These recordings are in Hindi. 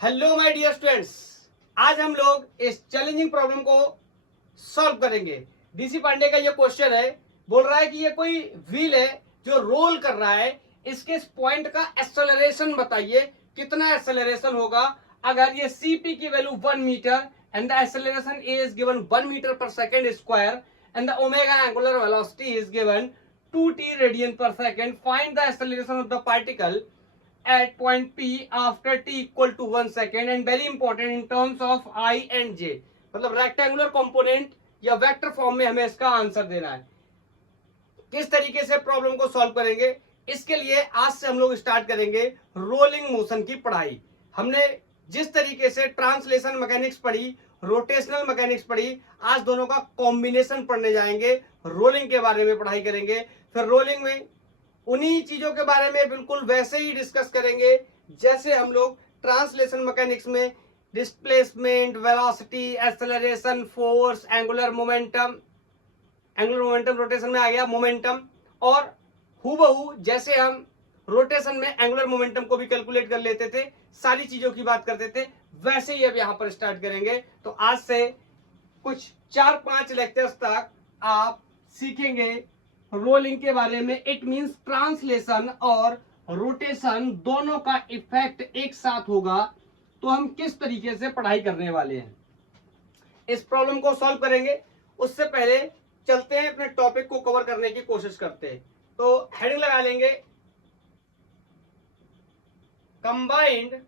हेलो माय डियर स्टूडेंट्स, आज हम लोग इस चैलेंजिंग प्रॉब्लम को सॉल्व करेंगे। डीसी पांडे का ये क्वेश्चन है, बोल रहा है कि ये कोई व्हील है जो रोल कर रहा है, इसके इस पॉइंट का एक्सेलरेशन बताइए, कितना एक्सेलरेशन होगा अगर ये सीपी की value 1 metre and the acceleration is given 1 metre पर second square and the omega angular velocity is given 2t radian per second. Find the acceleration of the particle at point P after t equal to 1 second and very important in terms of I and J। मतलब रेक्टेंगुलर कंपोनेंट या वेक्टर फॉर्म में हमें इसका आंसर देना है। किस तरीके से प्रॉब्लम को सॉल्व करेंगे, इसके लिए आज से हम लोग स्टार्ट करेंगे रोलिंग मोशन की पढ़ाई। हमने जिस तरीके से ट्रांसलेशन मैकेनिक्स पढ़ी, रोटेशनल मैकेनिक्स पढ़ी, आज दोनों का कॉम्बिनेशन पढ़ने जाएंगे, रोलिंग के बारे में पढ़ाई करेंगे। फिर रोलिंग में उन्हीं चीजों के बारे में बिल्कुल वैसे ही डिस्कस करेंगे जैसे हम लोग ट्रांसलेशन मैकेनिक्स में displacement, velocity, acceleration, force, angular momentum rotation में आ गया मोमेंटम, और हूबहू जैसे हम रोटेशन में एंगुलर मोमेंटम को भी कैलकुलेट कर लेते थे, सारी चीजों की बात करते थे, वैसे ही अब यहां पर स्टार्ट करेंगे। तो आज से कुछ 4-5 लेक्चर्स तक आप सीखेंगे रोलिंग के बारे में। इट मींस ट्रांसलेशन और रोटेशन दोनों का इफेक्ट एक साथ होगा, तो हम किस तरीके से पढ़ाई करने वाले हैं, इस प्रॉब्लम को सॉल्व करेंगे। उससे पहले चलते हैं अपने टॉपिक को कवर करने की कोशिश करते हैं। तो हेडिंग लगा लेंगे combined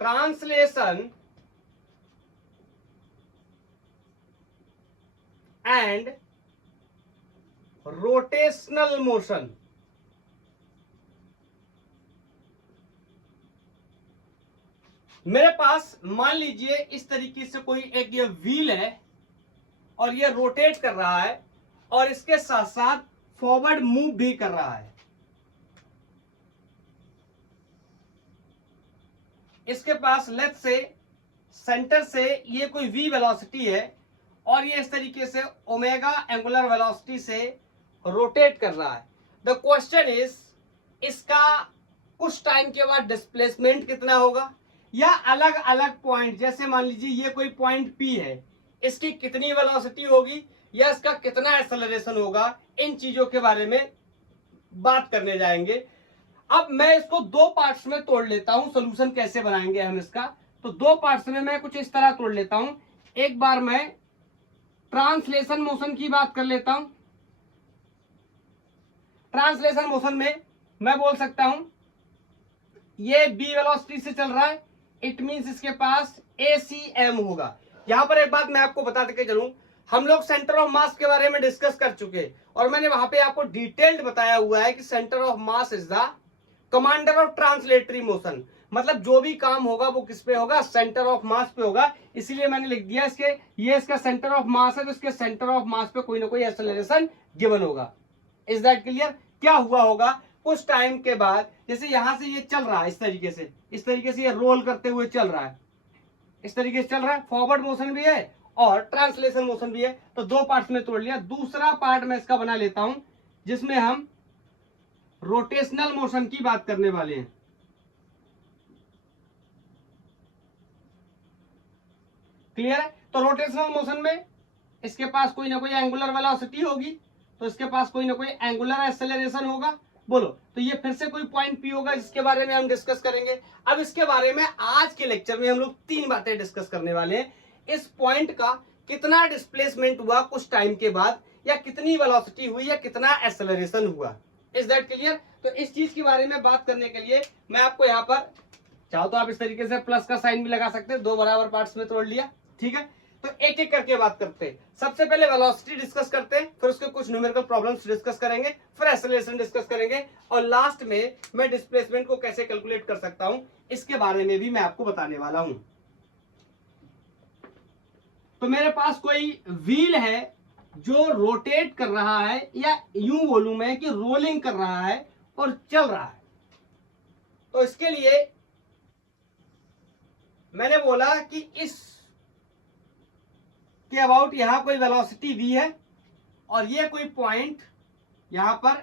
translation and rotational motion. मेरे पास मान लीजिए इस तरीके से कोई एक ये व्हील है और ये रोटेट कर रहा है और इसके साथ साथ फॉरवर्ड मूव भी कर रहा है। इसके पास लेफ्ट से सेंटर से ये कोई v वेलोसिटी है और ये इस तरीके से ओमेगा एंगुलर वेलोसिटी से रोटेट कर रहा है। द क्वेश्चन इज, इसका कुछ टाइम के बाद डिस्प्लेसमेंट कितना होगा, या अलग अलग पॉइंट, जैसे मान लीजिए ये कोई पॉइंट P है, इसकी कितनी वेलोसिटी होगी या इसका कितना एक्सेलरेशन होगा, इन चीजों के बारे में बात करने जाएंगे। अब मैं इसको दो पार्ट्स में तोड़ लेता हूं, सोल्यूशन कैसे बनाएंगे हम इसका। तो दो पार्ट्स में मैं कुछ इस तरह तोड़ लेता हूं। एक बार मैं ट्रांसलेशन मोशन की बात कर लेता हूं। ट्रांसलेशन मोशन में मैं बोल सकता हूं ये b वेलोसिटी से चल रहा है, इट मींस इसके पास ACM होगा। यहां पर एक बात मैं आपको बता के चलूं, हम लोग सेंटर ऑफ मास के बारे में डिस्कस कर चुके और मैंने वहां पे आपको डिटेल्ड बताया हुआ है कि centre of mass is the commander of translatory motion. मतलब जो भी काम होगा वो किस पे होगा, सेंटर ऑफ मास पे होगा। इसीलिए मैंने लिख दिया इसके, ये इसका सेंटर ऑफ मास है तो इसके सेंटर ऑफ मास पे कोई ना कोई एक्सेलरेशन गिवन होगा। Is that clear? क्या हुआ होगा कुछ टाइम के बाद, जैसे यहां से ये चल रहा है इस तरीके से ये रोल करते हुए चल रहा है, इस तरीके से चल रहा है, फॉरवर्ड मोशन भी है और ट्रांसलेशन मोशन भी है। तो दो पार्ट्स में तोड़ लिया। दूसरा पार्ट मैं इसका बना लेता हूं जिसमें हम रोटेशनल मोशन की बात करने वाले हैं। क्लियर है? तो रोटेशनल मोशन में इसके पास कोई ना कोई एंगुलर वेलोसिटी होगी, तो इसके पास कोई ना कोई एंगुलर एक्सेलरेशन होगा। बोलो, तो ये फिर से कोई पॉइंट P होगा जिसके बारे में हम डिस्कस करेंगे। अब इसके बारे में आज के लेक्चर में हम लोग 3 बातें डिस्कस करने वाले हैं। इस पॉइंट का कितना डिस्प्लेसमेंट हुआ कुछ टाइम के बाद, या कितनी वेलोसिटी हुई, या कितना एक्सेलरेशन हुआ। Is that clear? तो इस चीज के बारे में बात करने के लिए मैं आपको यहाँ पर, चाहो तो आप इस तरीके से प्लस का साइन भी लगा सकते हैं, दो बराबर पार्ट्स में तोड़ लिया। ठीक है, तो एक एक करके बात करते हैं। सबसे पहले वेलोसिटी डिस्कस करते हैं, फिर उसके कुछ न्यूमेरिकल प्रॉब्लम्स डिस्कस करेंगे, फिर एक्सेलरेशन डिस्कस करेंगे, और लास्ट में मैं डिस्प्लेसमेंट को कैसे कैलकुलेट कर सकता हूं इसके बारे में भी मैं आपको बताने वाला हूं। तो मेरे पास कोई व्हील है जो रोटेट कर रहा है, या यूं बोलूं मैं कि रोलिंग कर रहा है और चल रहा है। तो इसके लिए मैंने बोला कि इस के अबाउट यहां कोई वेलोसिटी v है और ये कोई पॉइंट यहां पर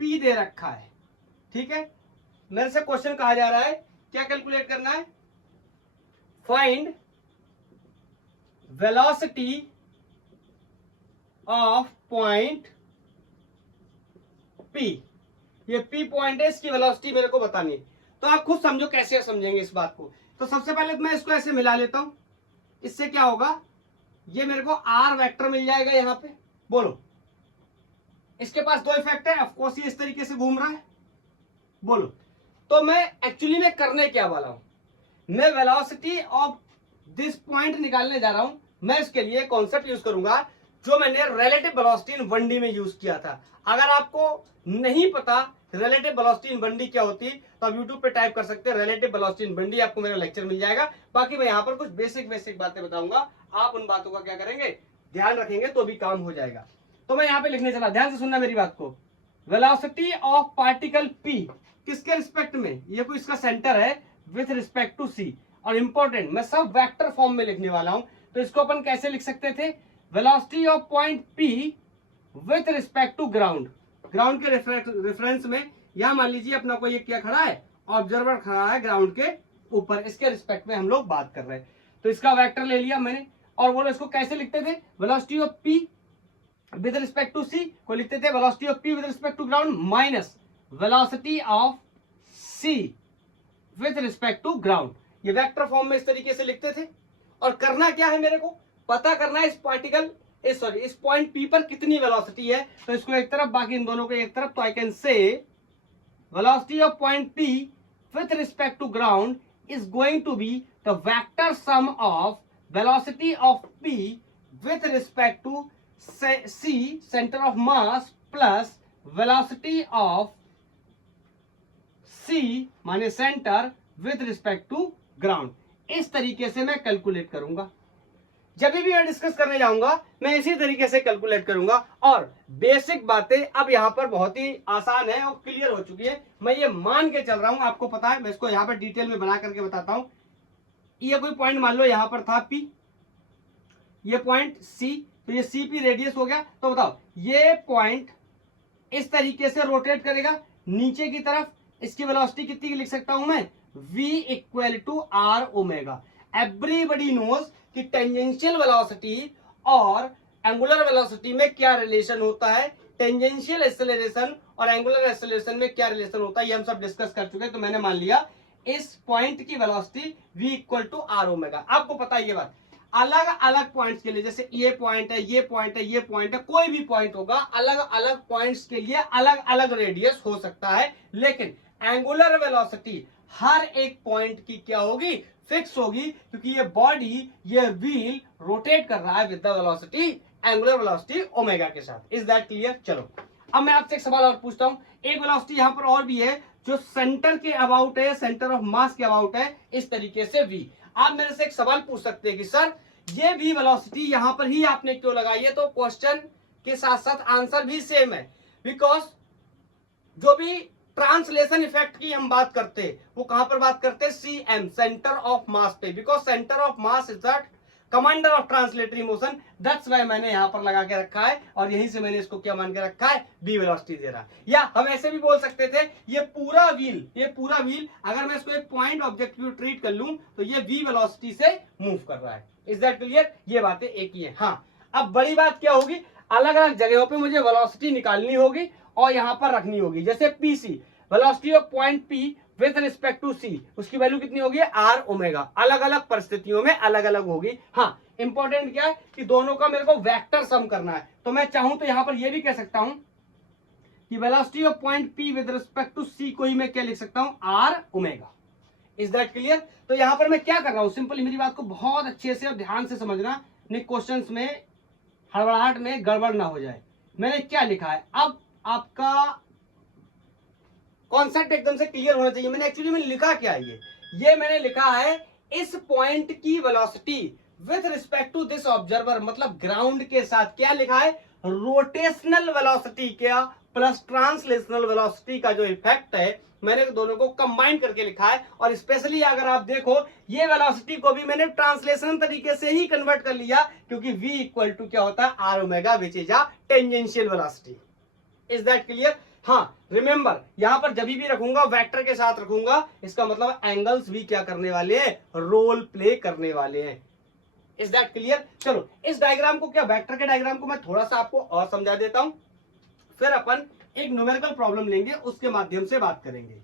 P दे रखा है। ठीक है, मेरे से क्वेश्चन कहा जा रहा है क्या कैलकुलेट करना है, find velocity of point P। ये P पॉइंट है, इसकी वेलोसिटी मेरे को बतानी है। तो आप खुद समझो कैसे समझेंगे इस बात को। तो सबसे पहले मैं इसको ऐसे मिला लेता हूं, इससे क्या होगा, ये मेरे को R वेक्टर मिल जाएगा यहां पे। बोलो, इसके पास दो इफेक्ट है, ऑफकोर्स ये इस तरीके से घूम रहा है। बोलो, तो मैं एक्चुअली में करने क्या वाला हूं, मैं वेलोसिटी ऑफ दिस पॉइंट निकालने जा रहा हूं। मैं इसके लिए कॉन्सेप्ट यूज करूंगा जो मैंने रिलेटिव वेलोसिटी इन 1D में यूज किया था। अगर आपको नहीं पता रिलेटिव वेलोसिटी इन 1D क्या होती है तो आप YouTube पे टाइप कर सकते हैं रिलेटिव वेलोसिटी इन 1D, आपको मेरा लेक्चर मिल जाएगा। बाकी मैं यहाँ पर कुछ बेसिक बातें बताऊंगा, आप उन बातों का क्या करेंगे, ध्यान रखेंगे तो भी काम हो जाएगा। तो मैं यहाँ पे लिखने चला, ध्यान से सुनना मेरी बात को। वेलोसिटी ऑफ पार्टिकल P किसके रिस्पेक्ट में, ये कोई इसका सेंटर है विथ रिस्पेक्ट टू C। और इंपॉर्टेंट, मैं सब वेक्टर फॉर्म में लिखने वाला हूं। तो इसको अपन कैसे लिख सकते थे, velocity of point P with respect to ground. Ground के रेफरेंस में यहां मान लीजिए अपना कोई एक क्या खड़ा है, ऑब्जर्वर खड़ा है ग्राउंड के ऊपर, इसके रिस्पेक्ट में हम लोग बात कर रहे हैं। तो इसका वेक्टर ले लिया मैंने, और बोलो इसको कैसे लिखते थे, velocity of P with respect to C को लिखते थे velocity of P with respect to ground minus velocity of C with respect to ground. ये वेक्टर फॉर्म में इस तरीके से लिखते थे। और करना क्या है, मेरे को पता करना है इस पार्टिकल इस पॉइंट P पर कितनी वेलोसिटी है। तो इसको एक तरफ, बाकी इन दोनों को एक तरफ। तो I can say velocity of point P with respect to ground is going to be the vector sum of velocity of P with respect to C centre of mass plus velocity of C माने centre with respect to ground. इस तरीके से मैं कैलकुलेट करूंगा। जब भी मैं डिस्कस करने जाऊंगा मैं इसी तरीके से कैलकुलेट करूंगा। और बेसिक बातें अब यहां पर बहुत ही आसान है और क्लियर हो चुकी है। मैं ये मान के चल रहा हूं, आपको पता है, मैं इसको यहां पर डिटेल में बना करके बताता हूं। ये कोई पॉइंट मान लो यहां पर था P, ये पॉइंट C, तो ये CP रेडियस हो गया। तो बताओ ये पॉइंट इस तरीके से रोटेट करेगा नीचे की तरफ। इसकी वेलोसिटी कितनी लिख सकता हूं मैं, V equal to R omega. Everybody knows कि टेंजेंशियल वेलोसिटी और एंगुलर वेलोसिटी में क्या रिलेशन होता है, टेंजेंशियल एक्सेलरेशन और एंगुलर एक्सेलरेशन में क्या रिलेशन होता है, ये हम सब डिस्कस कर चुके हैं। तो मैंने मान लिया इस पॉइंट की velocity V equal to R omega. आपको पता है ये बात, अलग अलग पॉइंट्स के लिए, जैसे ये पॉइंट है, ये पॉइंट है, ये पॉइंट है, कोई भी पॉइंट होगा, अलग अलग पॉइंट्स के लिए अलग अलग रेडियस हो सकता है। लेकिन एंगुलर वेलोसिटी हर एक पॉइंट की क्या होगी, फिक्स होगी, क्योंकि ये बॉडी, ये व्हील रोटेट कर रहा है with the velocity, angular velocity omega के साथ। Is that clear? चलो अब मैं आपसे एक सवाल और पूछता हूं। एक वेलोसिटी यहां पर और भी है जो सेंटर के अबाउट है, सेंटर ऑफ मास के अबाउट है, इस तरीके से V। आप मेरे से एक सवाल पूछ सकते हैं कि सर ये भी वेलोसिटी यहां पर ही आपने क्यों लगाई है? तो क्वेश्चन के साथ साथ आंसर भी सेम है, बिकॉज जो भी ट्रांसलेशन इफेक्ट की हम बात करते हैं वो कहां पर बात करते हैं, CM सेंटर ऑफ मास पे, because centre of mass is the commander of translatory motion. That's why मैंने यहां पर लगा के रखा है और यहीं से मैंने इसको क्या मान के रखा है, B वेलोसिटी दे रहा है। या हम ऐसे भी बोल सकते थे ये पूरा व्हील अगर मैं इसको एक पॉइंट ऑब्जेक्ट की ट्रीट कर लूं तो ये V वेलोसिटी से मूव कर रहा है। Is that clear? ये बातें एक ही है। हाँ, अब बड़ी बात क्या होगी, अलग अलग जगहों पे मुझे वेलोसिटी निकालनी होगी और यहां पर रखनी होगी। जैसे PC velocity of point P with respect to C, उसकी वैल्यू कितनी होगी, R ओमेगा। अलग अलग परिस्थितियों में अलग अलग होगी। हाँ, इंपॉर्टेंट क्या है कि दोनों का मेरे को वेक्टर सम करना है। तो मैं चाहूं तो यहां पर यह भी कह सकता हूं कि velocity of point P with respect to C को ही मैं क्या लिख सकता हूं, R omega. Is that clear? तो यहां पर मैं क्या कर रहा हूं, सिंपली मेरी बात को बहुत अच्छे से और ध्यान से समझना, नहीं क्वेश्चंस में हड़बड़ाहट में गड़बड़ ना हो जाए। मैंने क्या लिखा है, अब आपका कॉन्सेप्ट एकदम से क्लियर होना चाहिए। मैंने एक्चुअली लिखा क्या है, ये मैंने लिखा है इस पॉइंट की velocity with respect to this observer, मतलब ग्राउंड के साथ क्या लिखा है, रोटेशनल वेलोसिटी क्या प्लस ट्रांसलेशनल वेलोसिटी का जो इफेक्ट है, मैंने दोनों को कंबाइन करके लिखा है। और स्पेशली अगर आप देखो ये वेलोसिटी को भी मैंने ट्रांसलेशन तरीके से ही कन्वर्ट कर लिया, क्योंकि V इक्वल टू क्या होता है, R omega which is a tangential velocity. Is that clear? हाँ रिमेंबर, यहां पर जब भी रखूंगा वेक्टर के साथ रखूंगा, इसका मतलब एंगल्स भी क्या करने वाले हैं, रोल प्ले करने वाले हैं। Is that clear? चलो इस डायग्राम को, क्या वेक्टर के डायग्राम को मैं थोड़ा सा आपको और समझा देता हूं, फिर अपन एक न्यूमेरिकल प्रॉब्लम लेंगे, उसके माध्यम से बात करेंगे।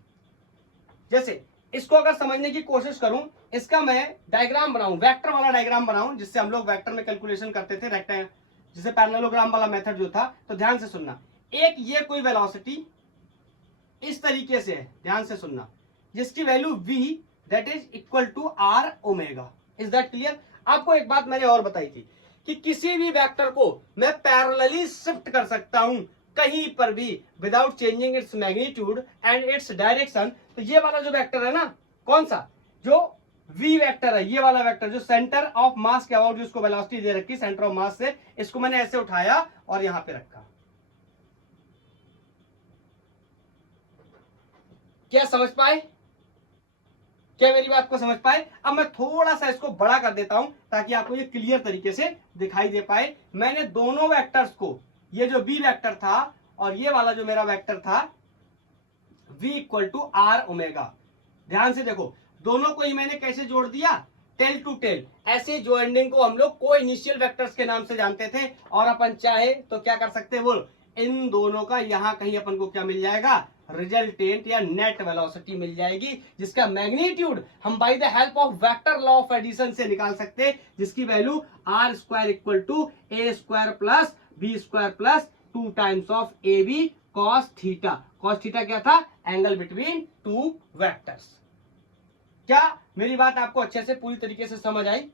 जैसे इसको अगर समझने की कोशिश करूं, इसका मैं डायग्राम बनाऊं, वेक्टर वाला डायग्राम बनाऊं, जिससे हम लोग वेक्टर में कैलकुलेशन करते थे, रेक्टेंगल जिसे पैरेललोग्राम वाला मेथड जो था। तो ध्यान से सुनना, एक ये कोई वेलोसिटी इस तरीके से है, ध्यान से सुनना, जिसकी value v that is equal to r omega. Is that clear? आपको एक बात मैंने और बताई थी कि किसी भी वेक्टर को मैं पैरेलली शिफ्ट कर सकता हूं कहीं पर भी without changing its magnitude and its direction. तो ये वाला जो वेक्टर है ना, कौन सा, जो v वेक्टर है, ये वाला वेक्टर जो सेंटर ऑफ मास के अबाउट जिसको वेलोसिटी दे रखी सेंटर ऑफ मास से, इसको मैंने ऐसे उठाया और यहां पे रखा। क्या समझ पाए? क्या मेरी बात को समझ पाए? अब मैं थोड़ा सा इसको बड़ा कर देता हूं ताकि आपको ये क्लियर तरीके से दिखाई दे पाए। मैंने दोनों वेक्टर्स को, ये जो बी वेक्टर था और ये वाला जो मेरा वेक्टर था v equal to R omega, ध्यान से देखो, दोनों को ही मैंने कैसे जोड़ दिया, टेल टू टेल। ऐसे ज्वाइंटिंग को हम लोग को इनिशियल वेक्टर्स के नाम से जानते थे, और अपन चाहे तो क्या कर सकते हैं, बोल, इन दोनों का यहां कहीं अपन को क्या मिल जाएगा, रिजल्टेंट या नेट वेलोसिटी मिल जाएगी, जिसका मैग्नीट्यूड हम by the help of vector law of addition से निकाल सकते हैं, जिसकी value R square equal to A square plus B square plus 2 times of A B cos theta. Cos theta क्या था, एंगल बिटवीन टू वेक्टर्स। क्या मेरी बात आपको अच्छे से पूरी तरीके से समझ आई?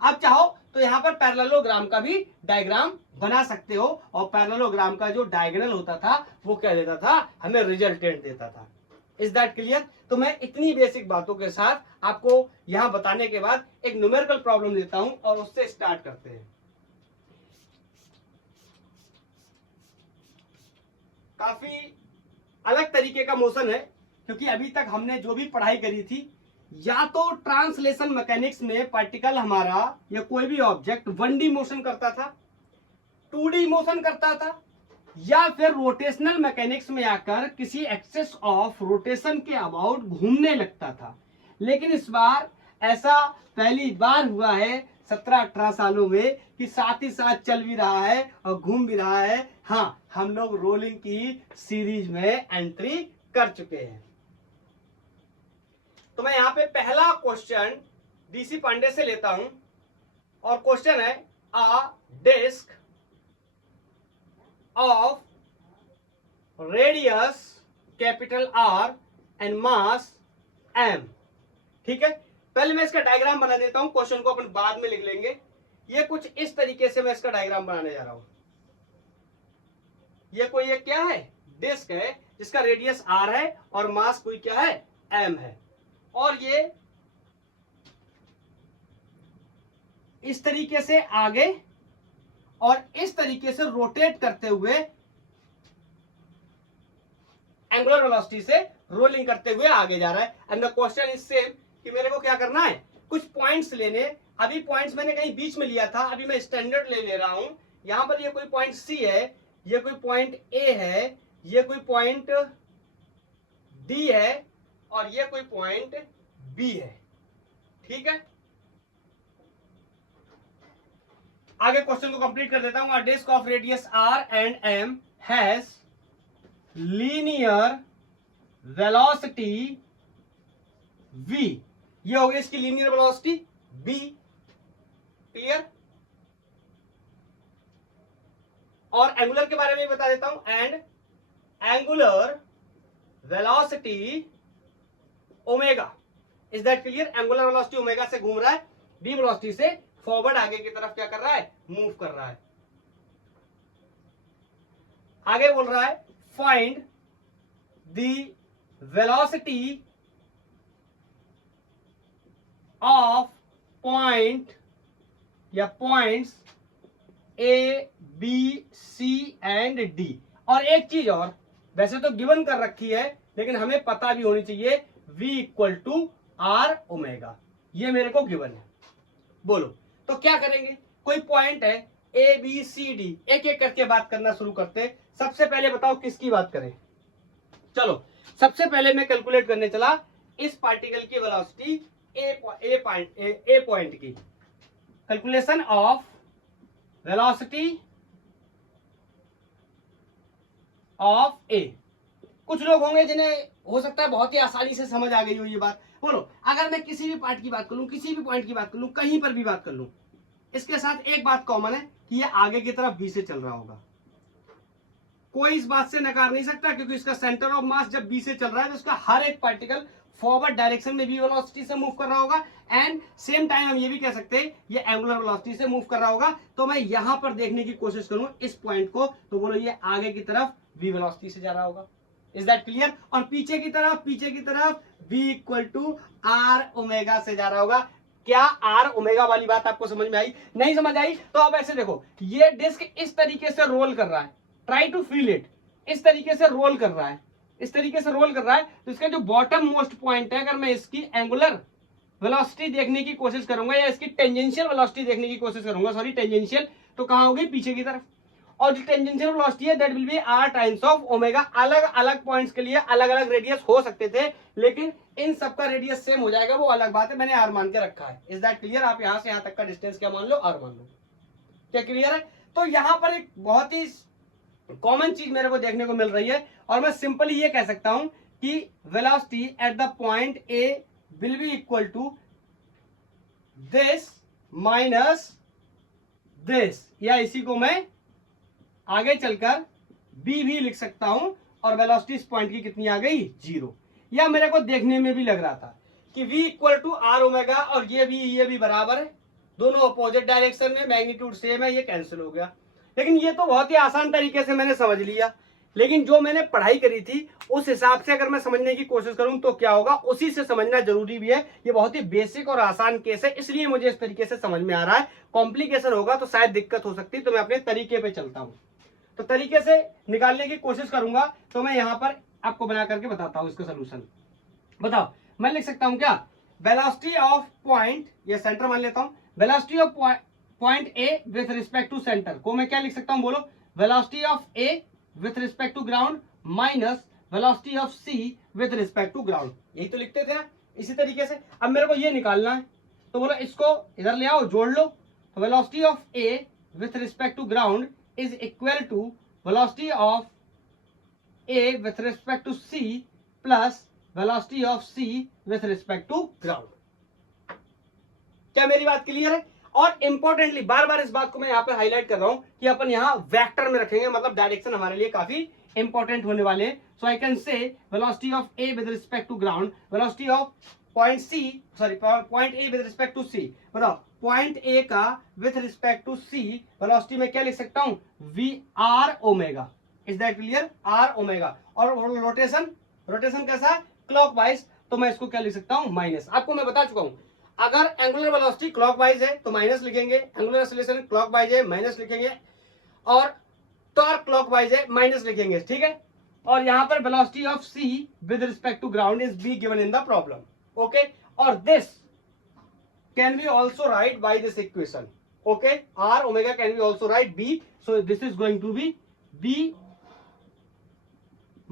अब चाहो तो यहां पर पैरेललोग्राम का भी डायग्राम बना सकते हो, और पैरेललोग्राम का जो डायगोनल होता था वो क्या देता था, हमें रिजल्टेंट देता था। Is that clear? तो मैं इतनी बेसिक बातों के साथ आपको यहां बताने के बाद एक न्यूमेरिकल प्रॉब्लम लेता हूं और उससे स्टार्ट करते हैं। काफी अलग तरीके का मोशन है, क्योंकि अभी तक हमने जो भी पढ़ाई करी थी, या तो ट्रांसलेशन मैकेनिक्स में पार्टिकल हमारा या कोई भी ऑब्जेक्ट 1D मोशन करता था, 2D मोशन करता था, या फिर रोटेशनल मैकेनिक्स में आकर किसी एक्सेस ऑफ रोटेशन के अबाउट घूमने लगता था। लेकिन इस बार ऐसा पहली बार हुआ है 17-18 सालों में कि साथ ही साथ चल भी रहा है और घूम भी रहा है। हाँ, हम लोग रोलिंग की सीरीज में एंट्री कर चुके हैं। तो मैं यहां पे पहला क्वेश्चन डीसी पांडे से लेता हूं, और क्वेश्चन है a disc of radius capital R and mass M. ठीक है, पहले मैं इसका डायग्राम बना देता हूं, क्वेश्चन को अपन बाद में लिख लेंगे। ये कुछ इस तरीके से मैं इसका डायग्राम बनाने जा रहा हूं। ये कोई एक क्या है, डिस्क है, जिसका रेडियस आर है और मास कोई क्या है, एम है, और ये इस तरीके से आगे और इस तरीके से रोटेट करते हुए एंगुलर वेलोसिटी से रोलिंग करते हुए आगे जा रहा है। And the question is same कि मेरे को क्या करना है, कुछ पॉइंट्स लेने। अभी पॉइंट्स मैंने कहीं बीच में लिया था, अभी मैं स्टैंडर्ड ले रहा हूं। यहां पर ये कोई पॉइंट सी है, ये कोई पॉइंट ए है, ये कोई पॉइंट डी है, और ये कोई पॉइंट बी है। ठीक है, आगे क्वेश्चन को कंप्लीट कर देता हूं। A disc of radius R and M has linear velocity v, ये हो गई इसकी लीनियर वेलोसिटी v। क्लियर? और एंगुलर के बारे में बता देता हूं, and angular velocity omega. Is that clear? Angular velocity omega से घूम रहा है, v वेलोसिटी से फॉरवर्ड आगे की तरफ क्या कर रहा है, मूव कर रहा है। आगे बोल रहा है find the velocity of point या points A B C and D. और एक चीज और, वैसे तो गिवन कर रखी है, लेकिन हमें पता भी होनी चाहिए, v equal to R omega, ये मेरे को गिवन है। बोलो तो क्या करेंगे, कोई पॉइंट है ए बी सी डी, एक एक करके बात करना शुरू करते। सबसे पहले बताओ किसकी बात करें, चलो सबसे पहले मैं कैलकुलेट करने चला इस पार्टिकल की वेलोसिटी ए पॉइंट की। कैलकुलेशन ऑफ वेलोसिटी ऑफ ए। कुछ लोग होंगे जिन्हें हो सकता है बहुत ही आसानी से समझ आ गई हो ये बात। बोलो अगर मैं किसी भी पार्ट की बात कर लूं, किसी भी पॉइंट की बात कर लूं, कहीं पर भी बात कर लूं, इसके साथ एक बात कॉमन है कि ये आगे की तरफ बी से चल रहा होगा। कोई इस बात से नकार नहीं सकता क्योंकि इसका सेंटर ऑफ मास जब बी से चल रहा है तो इसका हर एक पार्टिकल फॉरवर्ड डायरेक्शन में भी वेलोसिटी से मूव कर रहा होगा एंड सेम टाइम हम ये भी कह सकते हैं ये एंगुलर वेलोसिटी से मूव कर रहा होगा। तो मैं यहां पर देखने की कोशिश करूं इस पॉइंट को, तो बोलो ये आगे की तरफ v वेलोसिटी से जा रहा होगा। Is that clear? और पीछे की तरफ v equal to R omega से जा रहा होगा। क्या आर ओमेगा वाली बात आपको समझ में आई? नहीं समझ आई तो अब ऐसे देखो, ये डिस्क इस तरीके से रोल कर रहा है, ट्राई टू फील इट, इस तरीके से रोल कर रहा है, इस तरीके से रोल कर रहा है। तो इसका जो बॉटम मोस्ट पॉइंट है, अगर मैं इसकी एंगुलर वेलोसिटी देखने की कोशिश करूंगा या इसकी टेंजेंशियल वेलोसिटी देखने की कोशिश करूंगा, सॉरी टेंजेंशियल, तो कहां होगी? पीछे की तरफ। और जो टेंजेंशियल वेलोसिटी है that will be R times of omega. अलग अलग पॉइंट्स के लिए अलग अलग रेडियस हो सकते थे, लेकिन इन सबका रेडियस सेम हो जाएगा, वो अलग बात है, मैंने आर मान के रखा है। Is that clear? आप यहां से यहां तक का डिस्टेंस क्या मान लो? आर मान लो। क्या क्लियर है? तो यहां पर एक बहुत ही कॉमन चीज मेरे को देखने को मिल रही है और मैं सिंपली ये कह सकता हूं कि velocity at the point A will be equal to this minus this, या इसी को मैं आगे चलकर बी भी लिख सकता हूं और वेलोसिटी इस पॉइंट की कितनी आ गई? 0। या मेरे को देखने में भी लग रहा था कि v equal to R omega और ये भी बराबर है, दोनों अपोजिट डायरेक्शन में, मैग्नीट्यूड सेम है, ये कैंसिल हो गया। लेकिन ये तो बहुत ही आसान तरीके से मैंने समझ लिया, लेकिन जो मैंने पढ़ाई करी थी उस हिसाब से अगर मैं समझने की कोशिश करूं तो क्या होगा, उसी से समझना जरूरी भी है। ये बहुत ही बेसिक और आसान केस है, इसलिए मुझे इस तरीके से समझ में आ रहा है। कॉम्प्लिकेशन होगा तो शायद दिक्कत हो सकती है, तो मैं अपने तरीके पे चलता हूं, तो तरीके से निकालने की कोशिश करूंगा। तो मैं यहां पर आपको बना करके बताता हूं इसका सोल्यूशन। बताओ, मैं लिख सकता हूं क्या? वेलोसिटी ऑफ पॉइंट, ये सेंटर मान लेता हूं, velocity of point A with respect to centre को मैं क्या लिख सकता हूं? बोलो, velocity of A with respect to ground minus velocity of C with respect to ground. यही तो लिखते थे ना इसी तरीके से। अब मेरे को ये निकालना है, तो बोलो इसको इधर ले आओ, जोड़ लो। तो velocity of A with respect to ground is equal to velocity of A with respect to C plus velocity of C with respect to ground। क्या मेरी बात क्लियर है? और इंपॉर्टेंटली बार बार इस बात को मैं यहाँ पे हाईलाइट कर रहा हूं कि अपन यहाँ वेक्टर में रखेंगे, मतलब डायरेक्शन हमारे लिए काफी इंपॉर्टेंट होने वाले हैं। So I can say velocity of A with respect to ground, velocity of point A with respect to C. बताओ, पॉइंट ए का with respect to C velocity में क्या लिख सकता हूं? V R omega. Is that clear? R omega. और रोटेशन कैसा? क्लॉकवाइज। तो मैं इसको क्या लिख सकता हूं? माइनस। आपको मैं बता चुका हूं, अगर एंगुलर वेलोसिटी क्लॉकवाइज है तो माइनस लिखेंगे, एंगुलर एक्सीलरेशन क्लॉकवाइज है माइनस लिखेंगे, और टॉर्क क्लॉकवाइज है माइनस लिखेंगे, ठीक है। और यहां पर velocity of C with respect to ground is be given in the problem, okay, or this can be also write by this equation, okay, r omega can be also write b, so this is going to be b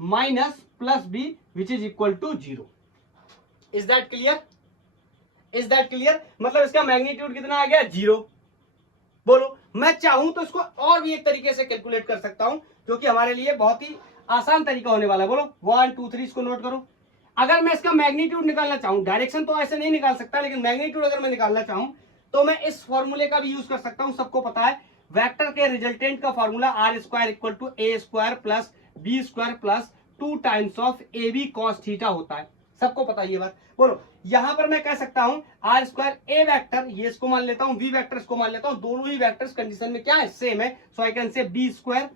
minus plus b which is equal to 0। is that clear? मतलब इसका मैग्नीट्यूड कितना आ गया? 0। बोलो, मैं चाहूं तो इसको और भी एक तरीके से कैलकुलेट कर सकता हूं, जो कि हमारे लिए बहुत ही आसान तरीका होने वाला है। बोलो 1 2 3 इसको नोट करो। अगर मैं इसका मैग्नीट्यूड निकालना चाहूं, डायरेक्शन तो ऐसे नहीं निकाल सकता, लेकिन मैग्नीट्यूड अगर मैं निकालना चाहूं तो मैं इस फॉर्मूले का भी यूज कर सकता हूं। सबको पता है वेक्टर के रिजल्टेंट का formula R square equal to A square plus B square plus 2 times of A B cos theta होता है, सबको पता है ये बात। बोलो, यहां पर मैं कह सकता हूं आर स्क्वायर ए वेक्टर, ये इसको मान लेता हूं, बी वेक्टर इसको मान लेता हूं, दोनों ही वेक्टर्स कंडीशन में क्या है? सेम है। So I can say B square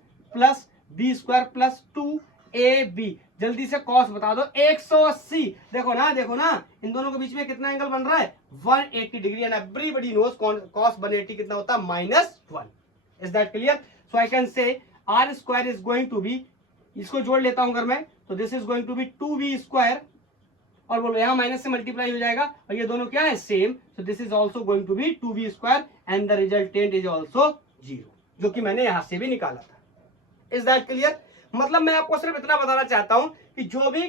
plus 2 A B. जल्दी से कॉस बता दो। 180। देखो ना, इन दोनों के बीच में कितना एंगल बन रहा है? 180 degree. And everybody knows cos 180 कितना होता है? -1। Is that clear? So I can say R square is going to be, इसको जोड़ लेता हूं अगर मैं, तो this is going to be 2b square, और बोलो यहां माइनस से मल्टीप्लाई हो जाएगा, और ये दोनों क्या है? Same. So this is also going to be 2b square and the resultant is also 0, जो कि मैंने यहां से भी निकाला था। Is that clear? मतलब मैं आपको सिर्फ इतना बताना चाहता हूं कि जो भी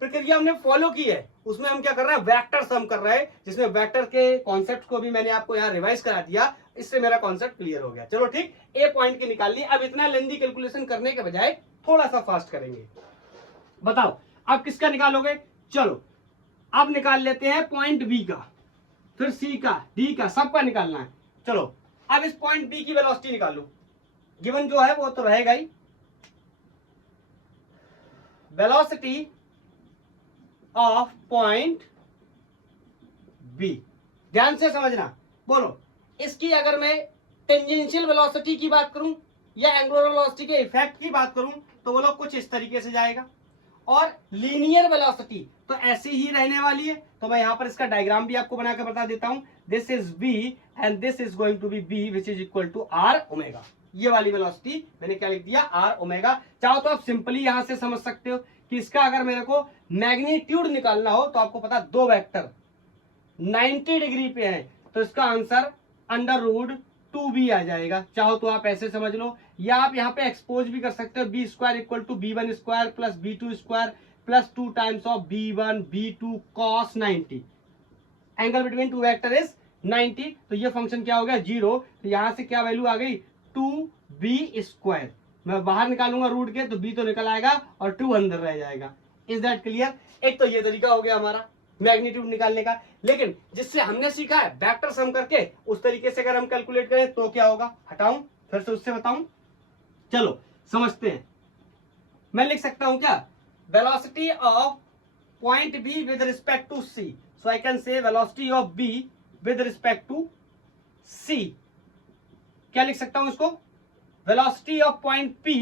प्रक्रिया हमने फॉलो की है उसमें हम क्या कर रहे हैं, वेक्टर सम कर रहे हैं, जिसमें वेक्टर के कॉन्सेप्ट को भी मैंने आपको यहाँ रिवाइज करा दिया। इससे मेरा कॉन्सेप्ट क्लियर हो गया। चलो ठीक, ए पॉइंट की निकाल ली। अब इतना लेंदी कैलकुलेशन करने के बजाय थोड़ा सा फास्ट करेंगे। बताओ अब किसका निकालोगे? चलो अब निकाल लेते हैं पॉइंट बी का, फिर सी का, डी का, सबका निकालना है। चलो अब इस पॉइंट बी की वेलोसिटी निकालो। गिवन जो है वो तो रहेगा ही, वेलोसिटी ऑफ पॉइंट बी। ध्यान से समझना, बोलो इसकी अगर मैं टेंजेंशियल वेलोसिटी की बात करूं या एंगुलर वेलोसिटी के इफेक्ट की बात करूं तो वो लोग कुछ इस तरीके से जाएगा, और लीनियर वेलोसिटी तो ऐसी ही रहने वाली है। तो मैं यहां पर इसका डायग्राम भी आपको बना के बता देता हूं। This is B and this is going to be B which is equal to R omega. ये वाली वेलोसिटी मैंने क्या लिख दिया, आर ओमेगा। चाहो तो आप सिंपली यहां से समझ सकते हो कि इसका अगर मेरे को मैग्नीट्यूड निकालना हो तो आपको पता दो वेक्टर 90 डिग्री पे है तो इसका आंसर अंडर रूट 2b आ जाएगा। चाहो तो आप ऐसे समझ लो, या आप यहाँ पे एक्सपोज भी कर सकते हो, B square equal to b1 square plus b2 square plus 2 times of b1 b2 cos 90। Angle between two vector is 90। तो ये फंक्शन क्या हो गया, 0। तो यहां से क्या वैल्यू आ गई, 2b स्क्वायर। मैं बाहर निकालूंगा रूट के तो b तो निकल आएगा और 2 अंदर रह जाएगा। Is that clear? एक तो ये तरीका हो गया हमारा मैग्नीट्यूड निकालने का, लेकिन जिससे हमने सीखा है वेक्टर सम करके, उस तरीके से अगर हम कैलकुलेट करें तो क्या होगा, हटाऊं फिर से उससे बताऊं। चलो समझते हैं। मैं लिख सकता हूं क्या, velocity of point B with respect to C. So I can say velocity of B with respect to C. क्या लिख सकता हूं इसको, velocity of point P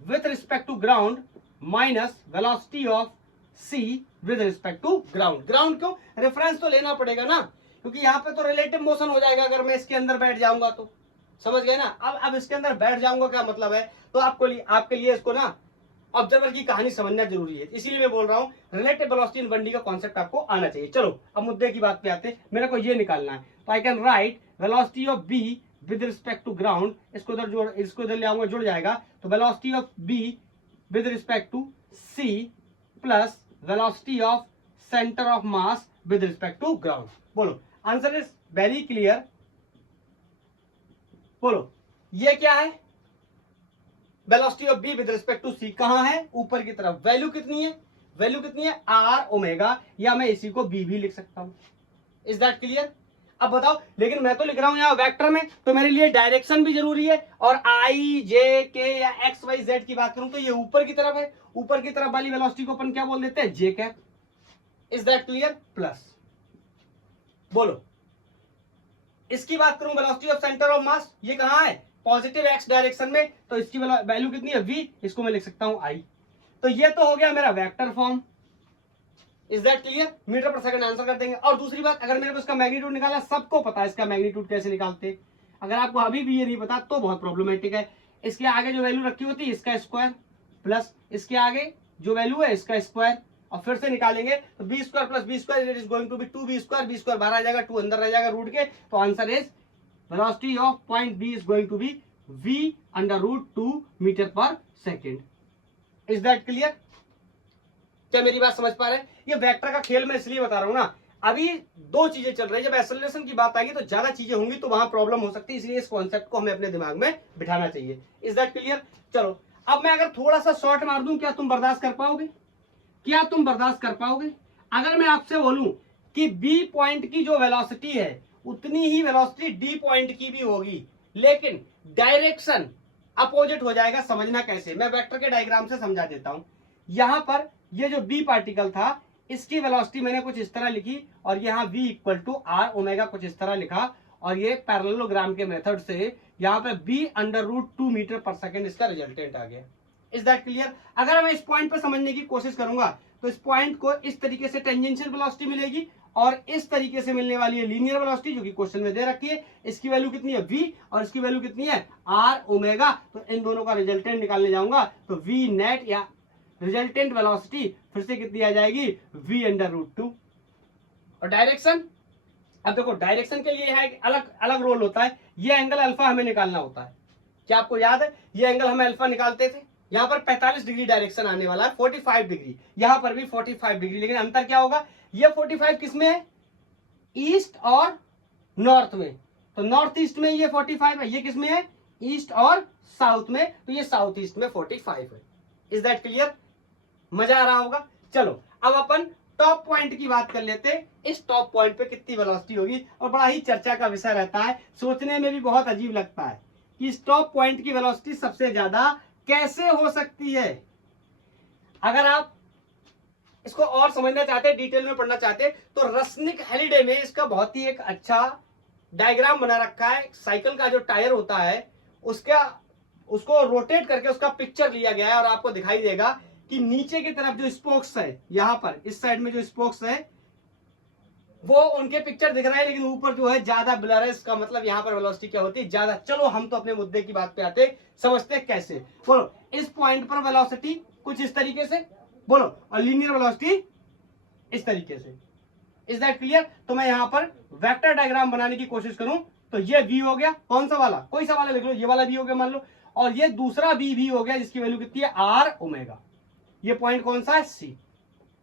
with respect to ground minus velocity of C with respect to ground. Ground क्यों, रेफरेंस तो लेना पड़ेगा ना, क्योंकि यहाँ पे तो रिलेटिव मोशन हो जाएगा अगर मैं इसके अंदर बैठ जाऊंगा तो। समझ गए ना? अब इसके अंदर बैठ जाऊंगा क्या मतलब है, तो आपके लिए इसको ना ऑब्जर्वर की कहानी समझना जरूरी है। इसीलिए मैं बोल रहा हूँ रिलेटिव वेलोसिटी इन 1D का कॉन्सेप्ट आपको आना चाहिए। चलो अब मुद्दे की बात पे आते हैं। मेरे को ये निकालना है तो I can write velocity of B with respect to ground. इसको इधर ले आऊंगा, जुड़ जाएगा। तो velocity of B with respect to C plus velocity of centre of mass with respect to ground. बोलो आंसर इज वेरी क्लियर। बोलो ये क्या है, velocity of B with respect to C कहां है, ऊपर की तरफ। वैल्यू कितनी है, वैल्यू कितनी है, आर ओमेगा, या मैं इसी को बी भी लिख सकता हूं। Is that clear? अब बताओ, लेकिन मैं तो लिख रहा हूं यहां वेक्टर में, तो मेरे लिए डायरेक्शन भी जरूरी है। और आई जे के या एक्स वाई जेड की बात करूं तो ये ऊपर की तरफ है। ऊपर की तरफ वाली वेलोसिटी को अपन क्या बोल देते हैं, J cap. Is that clear? Plus बोलो इसकी बात करूं velocity of centre of mass, ये कहां है, पॉजिटिव एक्स डायरेक्शन में। तो इसकी वैल्यू कितनी है, वी। इसको मैं लिख सकता हूं आई। तो ये तो हो गया मेरा vector form. Is that clear? Metre पर सेकंड आंसर कर देंगे। और दूसरी बात, अगर मेरे को इसका मैग्नीट्यूड निकाला, सबको पता है इसका मैग्नीट्यूड कैसे निकालते। अगर आपको अभी भी ये नहीं पता तो बहुत प्रॉब्लमेटिक है। इसके आगे जो वैल्यू रखी होती है इसका स्क्वायर प्लस इसके आगे जो वैल्यू है इसका स्क्वायर, और फिर से निकालेंगे तो B square plus B square it is going to be 2b square. B square बाहर आ जाएगा, 2 अंदर रह जाएगा रूट के। तो answer is velocity of point B is going to be v under root 2 metre पर सेकेंड। Is that clear? क्या मेरी बात समझ पा रहे हैं? ये वेक्टर का खेल मैं इसलिए बता रहा हूं ना, अभी दो चीजें चल रही है। जब एक्सेलरेशन की बात आएगी तो ज्यादा चीजें होंगी तो वहां प्रॉब्लम हो सकती है, इसलिए इस कॉन्सेप्ट को हमें अपने दिमाग में बिठाना चाहिए। Is that clear? चलो अब मैं अगर थोड़ा सा शॉर्ट मार दूं, क्या तुम बर्दाश्त कर पाओगे? क्या तुम बर्दाश्त कर पाओगे? अगर मैं आपसे बोलूं कि बी पॉइंट की जो वेलोसिटी है उतनी ही वेलोसिटी डी पॉइंट की भी होगी, लेकिन डायरेक्शन अपोजिट हो जाएगा। समझना कैसे, मैं वेक्टर के डायग्राम से समझा देता हूं। यहां पर ये जो बी पार्टिकल था इसकी वेलोसिटी मैंने कुछ इस तरह लिखी, और यहाँ v equal to R omega कुछ इस तरह लिखा, और ये पैरेललोग्राम के मेथड से यहाँ पे b अंडर रूट 2 मीटर पर सेकेंड इसका रिजल्टेंट आ गया। Is that clear? अगर मैं इस पॉइंट पर समझने की कोशिश करूंगा तो इस पॉइंट को इस तरीके से टेंजेंशियल वेलोसिटी मिलेगी, और इस तरीके से मिलने वाली है लीनियर वेलोसिटी जो कि क्वेश्चन में दे रखी है। इसकी वैल्यू कितनी है, v, और इसकी वैल्यू कितनी है, r ओमेगा। तो इन दोनों का रिजल्टेंट निकालने जाऊंगा तो v नेट या रिजल्टेंट वेलोसिटी फिर से कितनी आ जाएगी, v अंडर रूट 2। और डायरेक्शन, अब देखो डायरेक्शन के लिए है अलग अलग रोल होता है। ये एंगल अल्फा हमें निकालना होता है। क्या आपको याद है, ये एंगल हम अल्फा निकालते थे, यहाँ पर 45 डिग्री डायरेक्शन आने वाला है, 45 डिग्री, यहाँ पर भी 45 डिग्री, लेकिन अंतर क्या होगा, ये 45 किसमें है, ईस्ट और नॉर्थ में, तो नॉर्थ ईस्ट में ये 45 है, ये किसमें है, ईस्ट और साउथ में, तो ये साउथ ईस्ट में 45 है। Is that clear? मजा आ रहा होगा। चलो अब अपन टॉप पॉइंट की बात कर लेते हैं, इस टॉप पॉइंट पे कितनी वेलोसिटी होगी, और बड़ा ही चर्चा का विषय रहता है, सोचने में भी बहुत अजीब लगता है कि इस टॉप पॉइंट की वेलोसिटी सबसे ज्यादा कैसे हो सकती है। अगर आप इसको और समझना चाहते हैं, डिटेल में पढ़ना चाहते हैं, तो रसनिक हैलिडे में इसका बहुत ही एक अच्छा डायग्राम बना रखा है। साइकिल का जो टायर होता है उसको रोटेट करके उसका पिक्चर लिया गया है, और आपको दिखाई देगा कि नीचे की तरफ जो स्पोक्स है, यहां पर इस साइड में जो स्पोक्स है वो उनके पिक्चर दिख रहा है, लेकिन ऊपर जो है ज्यादा ब्लर है, इसका मतलब यहाँ पर वेलोसिटी क्या होती है, ज्यादा। चलो हम तो अपने मुद्दे की बात पे आते, समझते कैसे। बोलो इस पॉइंट पर वेलोसिटी कुछ इस तरीके से, बोलो, और लीनियर वेलोसिटी इस तरीके से। Is that clear? तो मैं यहाँ पर वेक्टर डायग्राम बनाने की कोशिश करूं तो ये v हो गया, कौन सा वाला, कोई सा वाला लिख लो, ये वाला v हो गया मान लो, और ये दूसरा v हो गया जिसकी वैल्यू कितनी है, r ओमेगा। ये पॉइंट कौन सा है, c।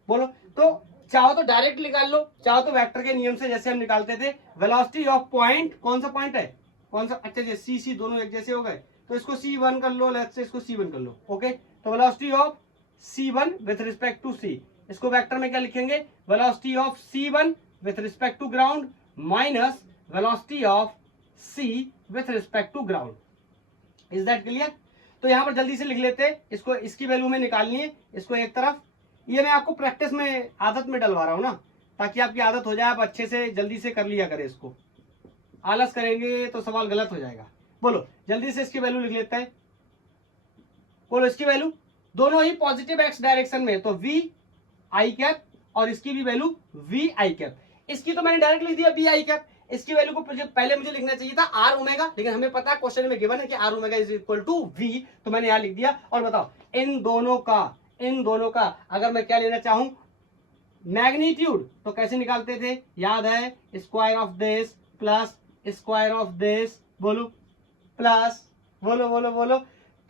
बोलो, तो चाहो तो डायरेक्ट निकाल लो, चाहो तो वेक्टर के नियम से जैसे हम निकालते थे, वेलोसिटी ऑफ पॉइंट, कौन सा पॉइंट है, कौन सा, अच्छा ये c दोनों एक जैसे हो गए, तो इसको c1 कर लो, लेट्स से इसको c1 कर लो, ओके। तो velocity of c1 with respect to c, इसको वेक्टर में क्या लिखेंगे, velocity of c1 with respect to ground minus velocity of c with respect to ground. Is that clear? तो यहां पर जल्दी से लिख लेते हैं, इसको इसकी वैल्यू में निकालनी है, इसको एक तरफ, ये मैं आपको प्रैक्टिस में आदत में डलवा रहा हूं ना, ताकि आपकी आदत हो जाए, आप अच्छे से जल्दी से कर लिया करें इसको, आलस करेंगे तो सवाल गलत हो जाएगा। बोलो जल्दी से इसकी वैल्यू लिख लेते हैं, बोलो इसकी वैल्यू दोनों ही पॉजिटिव एक्स डायरेक्शन में, तो वी आई कैप, और इसकी भी वैल्यू वी आई कैप। इसकी तो मैंने डायरेक्ट लिख दिया वी आई कैप, इसकी वैल्यू को पहले मुझे लिखना चाहिए था आर ओमेगा, लेकिन हमें पता है क्वेश्चन में गिवन है कि R omega is equal to V, तो मैंने यहां लिख दिया। और बताओ इन दोनों का अगर मैं क्या लेना चाहूं, मैग्नीट्यूड, तो कैसे निकालते थे, याद है, square of this plus square of this, बोलो प्लस, बोलो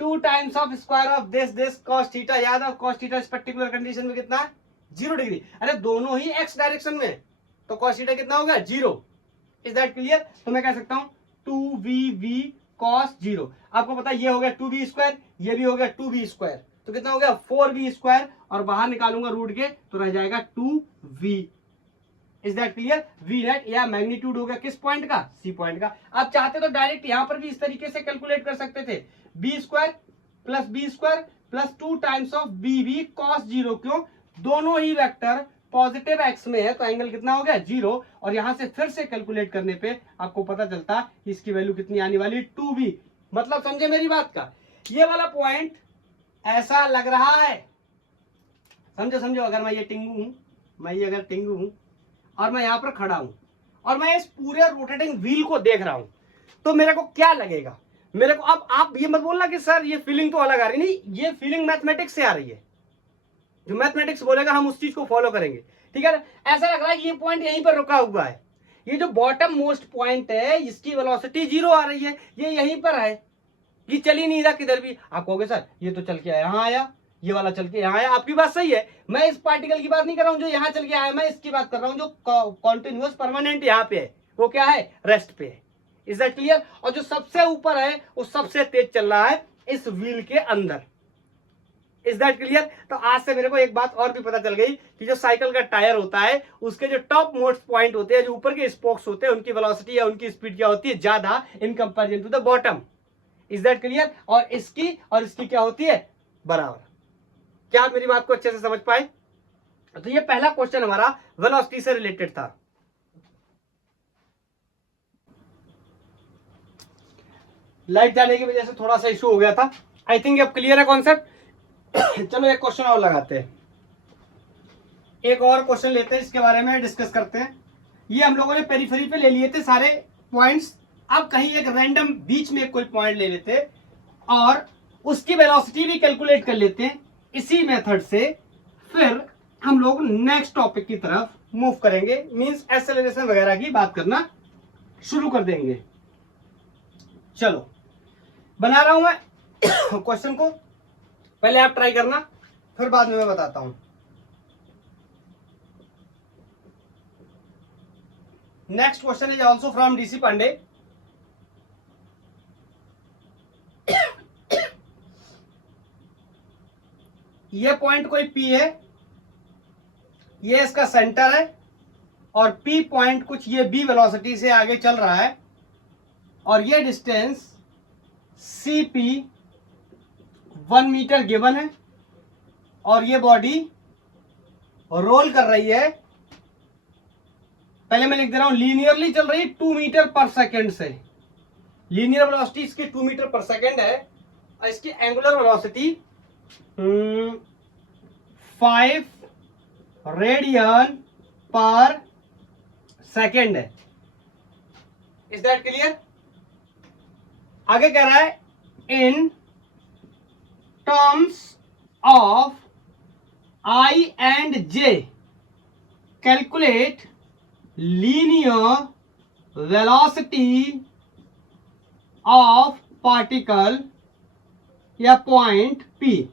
2 times of square of this cos theta, याद है कॉस थीटा इस पर्टिकुलर कंडीशन में कितना है, 0 डिग्री। अरे दोनों ही एक्स डायरेक्शन में, तो कॉस थीटा कितना हो गया, 0। Is that clear? तो मैं कह सकता हूं 2v cos 0, आपको पता है ये हो गया 2v स्क्वायर, ये भी हो गया 2v स्क्वायर, तो कितना हो गया 4v स्क्वायर, और बाहर निकालूंगा रूट के तो रह जाएगा 2v। Is that clear? v net या मैग्नीट्यूड हो गया किस पॉइंट का, c पॉइंट का। आप चाहते तो डायरेक्ट यहां पर भी इस तरीके से कैलकुलेट कर सकते थे, b square plus 2 times of bv cos 0, क्यों, दोनों ही वेक्टर पॉजिटिव एक्स में है, तो एंगल कितना हो गया 0, और यहां से फिर से कैलकुलेट करने पे आपको पता चलता कि इसकी वैल्यू कितनी आने वाली, 2v। मतलब समझे मेरी बात का, ये वाला पॉइंट ऐसा लग रहा है, समझो अगर मैं ये टिंगू हूं, और मैं यहां पर खड़ा हूं, और मैं इस पूरे रोटेटिंग व्हील को देख रहा हूं, तो मेरे को क्या लगेगा, मेरे को, अब आप ये मत बोलना कि सर ये फीलिंग तो अलग आ रही, नहीं, ये फीलिंग मैथमेटिक्स से आ रही है, जो मैथमेटिक्स बोलेगा हम उस चीज को फॉलो करेंगे, ठीक है। ऐसा लग रहा है कि ये पॉइंट यहीं पर रुका हुआ है, ये जो बॉटम मोस्ट पॉइंट है इसकी वेलोसिटी 0 आ रही है, ये यहीं पर है, ये चल ही नहीं रहा किधर भी। आप कहोगे सर ये तो चल के यहां आया, ये वाला चल के यहां आया, आपकी बात सही है, मैं इस पार्टिकल की बात नहीं कर रहा हूं जो यहां चल के आया, मैं इसकी बात कर रहा हूं जो कॉन्टिन्यूअस परमानेंट यहां पे है, वो क्या है, रेस्ट पे है। Is that clear? और जो सबसे ऊपर है वो सबसे तेज चल रहा है इस व्हील के अंदर। Is that clear? तो आज से मेरे को एक बात और भी पता चल गई कि जो साइकिल का टायर होता है उसके जो टॉप मोस्ट पॉइंट होते हैं, जो ऊपर के स्पोक्स होते हैं, उनकी वेलोसिटी या उनकी स्पीड क्या होती है, ज्यादा in comparison to the bottom. Is that clear? और इसकी क्या होती है, बराबर। क्या आप मेरी बात को अच्छे से समझ पाए? तो ये पहला क्वेश्चन हमारा वेलोसिटी से रिलेटेड था। लाइट जाने की वजह से थोड़ा सा इशू हो गया था, आई थिंक अब क्लियर है कॉन्सेप्ट। चलो एक क्वेश्चन और लगाते हैं, एक और क्वेश्चन लेते हैं, इसके बारे में डिस्कस करते हैं। ये हम लोगों ने पेरिफेरी पे ले लिए थे सारे पॉइंट्स, अब कहीं एक रैंडम बीच में कोई पॉइंट ले लेते और उसकी वेलोसिटी भी कैलकुलेट कर लेते हैं। इसी मेथड से फिर हम लोग नेक्स्ट टॉपिक की तरफ मूव करेंगे, मींस एक्सेलरेशन वगैरह की बात करना शुरू कर देंगे। चलो बना रहा हूं मैं क्वेश्चन को, पहले आप ट्राई करना, फिर बाद में मैं बताता हूं। Next question is also from DC Pandey. ये पॉइंट कोई पी है, ये इसका सेंटर है, और पी पॉइंट कुछ ये बी वेलोसिटी से आगे चल रहा है, और ये distance C P 1 metre given है, और ये बॉडी रोल कर रही है, पहले मैं लिख दे रहा हूं, लीनियरली चल रही है 2 मीटर पर सेकेंड से। लीनियर वेलोसिटी इसकी 2 मीटर पर सेकेंड है, और इसकी angular velocity 5 radian per second है। Is that clear? आगे कह रहा है in terms of I and J calculate linear velocity of particle या point P.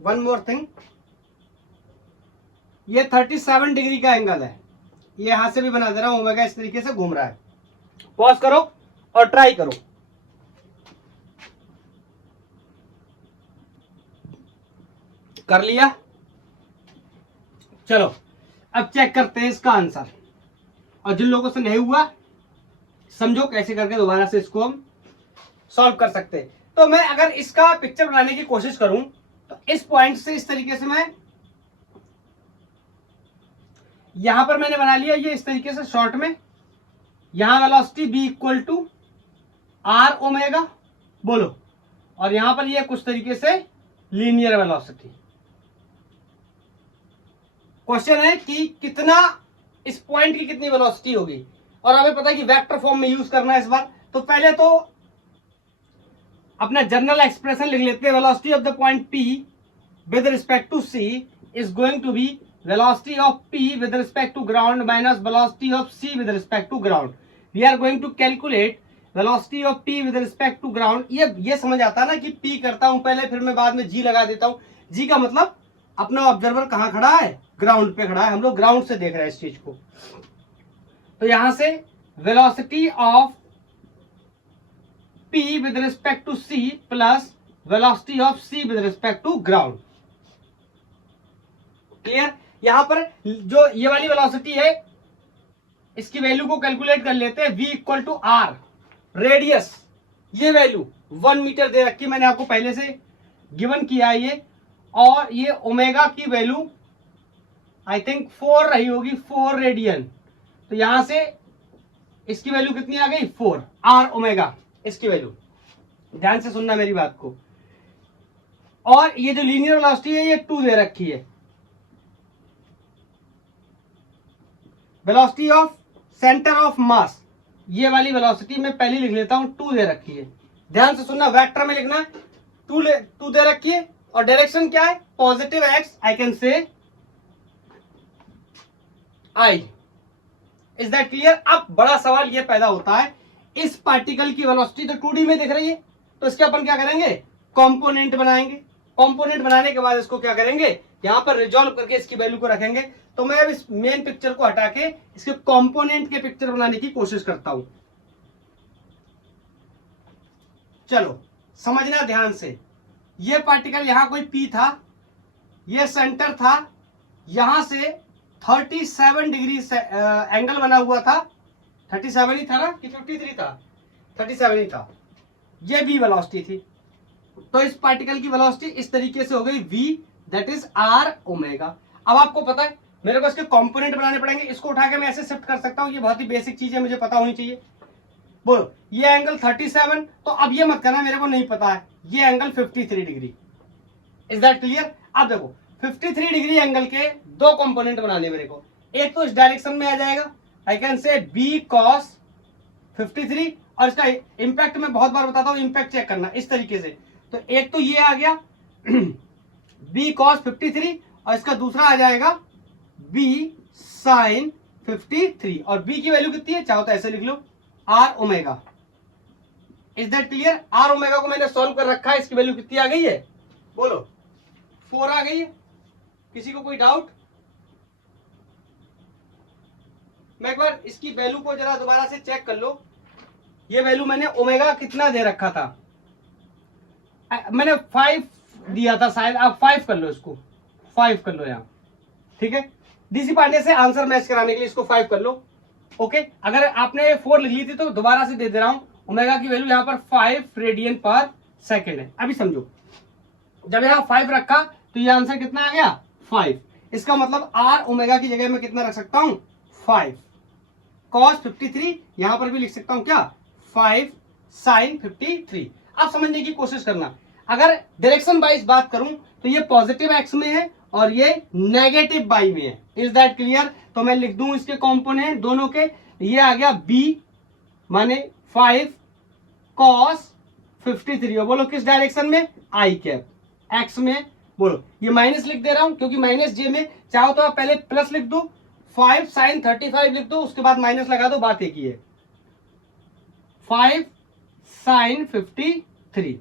One more thing, ये 37 डिग्री का एंगल है, ये यहां से भी बना दे रहा हूं, ओमेगा इस तरीके से घूम रहा है। पॉज करो और ट्राई करो। कर लिया? चलो अब चेक करते हैं इसका आंसर, और जिन लोगों से नहीं हुआ समझो कैसे करके दोबारा से इसको हम सॉल्व कर सकते हैं। तो मैं अगर इसका पिक्चर बनाने की कोशिश करूं तो इस पॉइंट से इस तरीके से मैं यहां पर मैंने बना लिया, ये इस तरीके से शॉर्ट में, यहां velocity b equal to R omega, बोलो, और यहां पर ये कुछ तरीके से लीनियर वेलोसिटी। क्वेश्चन है कि कितना इस पॉइंट की कितनी वेलोसिटी होगी, और हमें पता है कि वेक्टर फॉर्म में यूज करना है इस बार। तो पहले तो अपना जनरल एक्सप्रेशन लिख लेते हैं। Velocity of the point P with respect to C is going to be velocity of P with respect to ground minus velocity of C with respect to ground. We are going to calculate velocity of P with respect to ground. ये समझ आता ना कि P करता हूं पहले, फिर मैं बाद में G लगा देता हूं। G का मतलब अपना ऑब्जर्वर कहां खड़ा है, ग्राउंड पे खड़ा है, हम लोग ग्राउंड से देख रहे हैं इस चीज को। तो यहां से velocity of P with respect to C plus velocity of C with respect to ground. Clear? यहां पर जो ये वाली वेलोसिटी है इसकी वैल्यू को कैलकुलेट कर लेते हैं। V equal to R, radius, ये वैल्यू 1 मीटर दे रखी मैंने आपको पहले से गिवन किया है ये, और ये ओमेगा की वैल्यू आई थिंक 4 रही होगी, 4 रेडियन। तो यहां से इसकी वैल्यू कितनी आ गई, 4 आर ओमेगा इसकी वैल्यू। ध्यान से सुनना मेरी बात को। और ये जो लीनियर वेलोसिटी है ये 2 दे रखी है। Velocity of centre of mass, ये वाली वेलोसिटी मैं पहले लिख लेता हूं, 2 दे रखी है। ध्यान से सुनना, वेक्टर में लिखना 2 दे रखी है, और डायरेक्शन क्या है, पॉजिटिव एक्स, आई कैन से आई। Is that clear? अब बड़ा सवाल ये पैदा होता है, इस पार्टिकल की वेलोसिटी तो 2D में दिख रही है, तो इसके अपन क्या करेंगे, कंपोनेंट बनाएंगे। कंपोनेंट बनाने के बाद इसको क्या करेंगे, यहां पर रिजॉल्व करके इसकी वैल्यू को रखेंगे। तो मैं अब इस मेन पिक्चर को हटा के इसके कंपोनेंट के पिक्चर बनाने की कोशिश करता हूं। चलो समझना ध्यान से, ये पार्टिकल यहां कोई P था, ये सेंटर था, यहां से 37 डिग्री एंगल बना हुआ था। 37 ही था ना कि 53 था, 37 ही था। ये V वेलोसिटी थी, तो इस पार्टिकल की वेलोसिटी इस तरीके से हो गई V, that is R omega. अब आपको पता है मेरे को इसके कंपोनेंट बनाने पड़ेंगे, इसको उठा के मैं ऐसे शिफ्ट कर सकता हूं, ये बहुत ही बेसिक चीज है, मुझे पता होनी चाहिए। बोलो, ये एंगल 37, तो अब ये मत करना मेरे को नहीं पता है, ये angle 53 degree. Is that clear? अब देखो 53 डिग्री एंगल के 2 कंपोनेंट बनाने मेरे को। एक तो इस डायरेक्शन में आ जाएगा, आई कैन से B cos 53, और इसका इंपैक्ट मैं बहुत बार बताता हूं, इंपैक्ट चेक करना इस तरीके से। तो एक तो ये आ गया B cos 53, और इसका दूसरा आ जाएगा B sin 53, और B की वैल्यू कितनी है, चाहो तो ऐसे लिख लो, R omega. Is that clear? R omega को मैंने सॉल्व कर रखा है, इसकी वैल्यू कितनी आ गई है बोलो? 4 आ गई है। किसी को कोई डाउट? मैं एक बार इसकी वैल्यू को जरा दोबारा से चेक कर लो। ये वैल्यू मैंने ओमेगा कितना दे रखा था? मैंने 5 दिया था शायद, आप 5 कर लो, इसको 5 कर लो यहाँ, ठीक है। डीसी पांडे से आंसर मैच कराने के लिए इसको 5 कर लो, ओके। अगर आपने 4 लिख ली थी तो दोबारा से दे दे रहा हूं। ओमेगा की वैल्यू यहाँ पर 5 रेडियन पर सेकेंड है। अभी समझो, जब यहाँ 5 रखा तो ये आंसर कितना आ गया? 5। इसका मतलब आर ओमेगा की जगह मैं कितना रख सकता हूं? 5 cos 53। यहां पर भी लिख सकता हूं क्या? 5 sin 53। आप समझने की कोशिश करना। अगर डायरेक्शन वाइज बात करूं तो ये पॉजिटिव एक्स में है और ये नेगेटिव वाई में है। Is that clear? तो मैं लिख दूं इसके कंपोनेंट दोनों के। ये आ गया बी माने 5 cos 53। और बोलो किस डायरेक्शन में? आई कैप, एक्स में। बोलो ये माइनस लिख दे रहा हूं क्योंकि माइनस जे में, चाहो तो आप पहले प्लस लिख दो, 5 sin 35 लिख दो, उसके बाद माइनस लगा दो, बात एक ही है। 5 sin 53।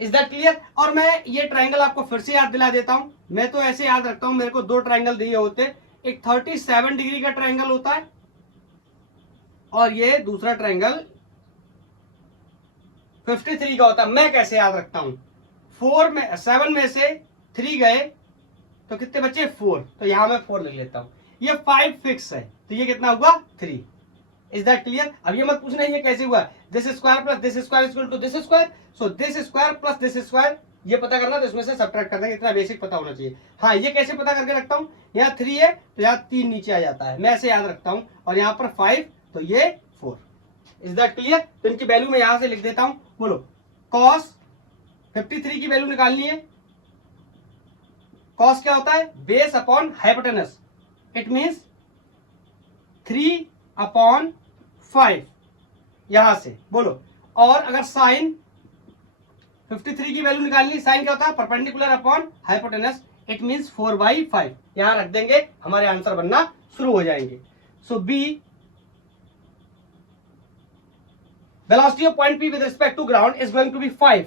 Is that clear? और मैं ये ट्राइंगल आपको फिर से याद दिला देता हूं। मैं तो ऐसे याद रखता हूं, मेरे को 2 ट्राइंगल दिए होते। एक 37 डिग्री का ट्राइंगल होता है और ये दूसरा ट्राइंगल 53 का होता है। मैं कैसे याद रखता हूं? 7 में से 3 गए तो कितने बचे? 4। तो यहां मैं 4 लिख लेता हूं। ये 5 फिक्स है तो ये कितना हुआ? 3। Is that clear? अब ये मत पूछना ये कैसे हुआ। This square plus this square equal to this square, so this square plus this square, ये पता करना तो इसमें से सबट्रैक्ट करना, इतना बेसिक पता होना चाहिए। हाँ, ये कैसे पता करके रखता हूँ? यहाँ 3 है तो यहाँ 3 नीचे आ जाता है, मैं ऐसे याद रखता हूँ। और यहाँ पर 5 तो ये 4। Is that clear? तो इनकी वैल्यू मैं यहां से लिख देता हूं। बोलो cos 53 की वैल्यू निकालनी है। cos क्या होता है? Base upon hypotenuse. It means 3/5 यहां से। बोलो और अगर साइन 53 की वैल्यू निकालनी, साइन क्या होता है? Perpendicular upon hypotenuse. It means 4/5 यहां रख देंगे, हमारे आंसर बनना शुरू हो जाएंगे। सो B velocity of point P with respect to ground is going to be 5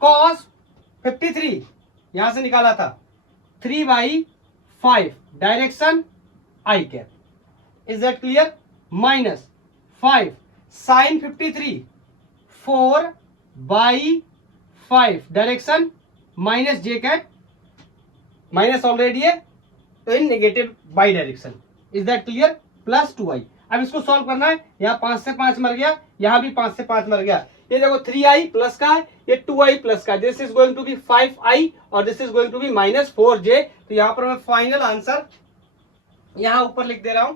cos 53, यहां से निकाला था 3/5 direction I cap. Is that clear? Minus 5 sin 53 4/5 direction minus J cap, minus already है तो in negative Y direction. Is that clear? Plus 2i। अब इसको सॉल्व करना है। यहाँ 5 से 5 मर गया, यहाँ भी 5 से 5 मर गया। ये देखो 3i प्लस का है, ये 2i प्लस का। This is going to be 5i और this is going to be -4j। तो यहाँ पर मैं फाइनल आंसर यहाँ ऊपर लिख दे रहा हूं।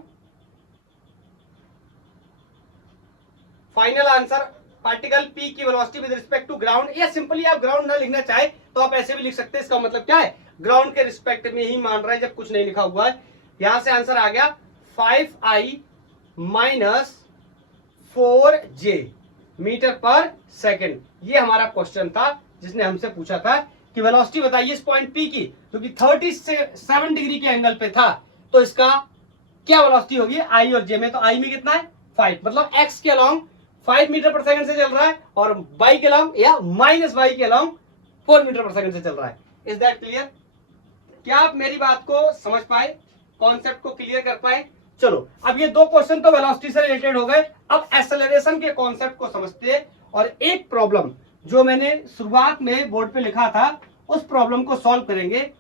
फाइनल आंसर पार्टिकल पी की velocity with respect to ground, या सिंपली आप ग्राउंड ना लिखना चाहे तो आप ऐसे भी लिख सकते हैं। इसका मतलब क्या है? ग्राउंड के रिस्पेक्ट में ही मान रहा है जब कुछ नहीं लिखा हुआ है। यहां से आंसर आ गया 5i -4j मीटर पर सेकेंड। ये हमारा क्वेश्चन था जिसने हमसे पूछा था कि वेलोसिटी बताइए इस पॉइंट पी की, क्योंकि 37 डिग्री के एंगल पे था तो इसका क्या वेलोसिटी होगी आई और जे में। तो आई में कितना है? 5, मतलब एक्स के अलोंग 5 मीटर पर सेकंड से चल रहा है और वाई के अलोंग या माइनस वाई के अलोंग 4 मीटर पर सेकंड से चल रहा है। Is that clear? क्या आप मेरी बात को समझ पाए, कॉन्सेप्ट को क्लियर कर पाए? चलो अब ये 2 क्वेश्चन तो वेलोसिटी से रिलेटेड हो गए। अब एक्सेलरेशन के कॉन्सेप्ट को समझते हैं और एक प्रॉब्लम जो मैंने शुरुआत में बोर्ड पे लिखा था उस प्रॉब्लम को सॉल्व करेंगे।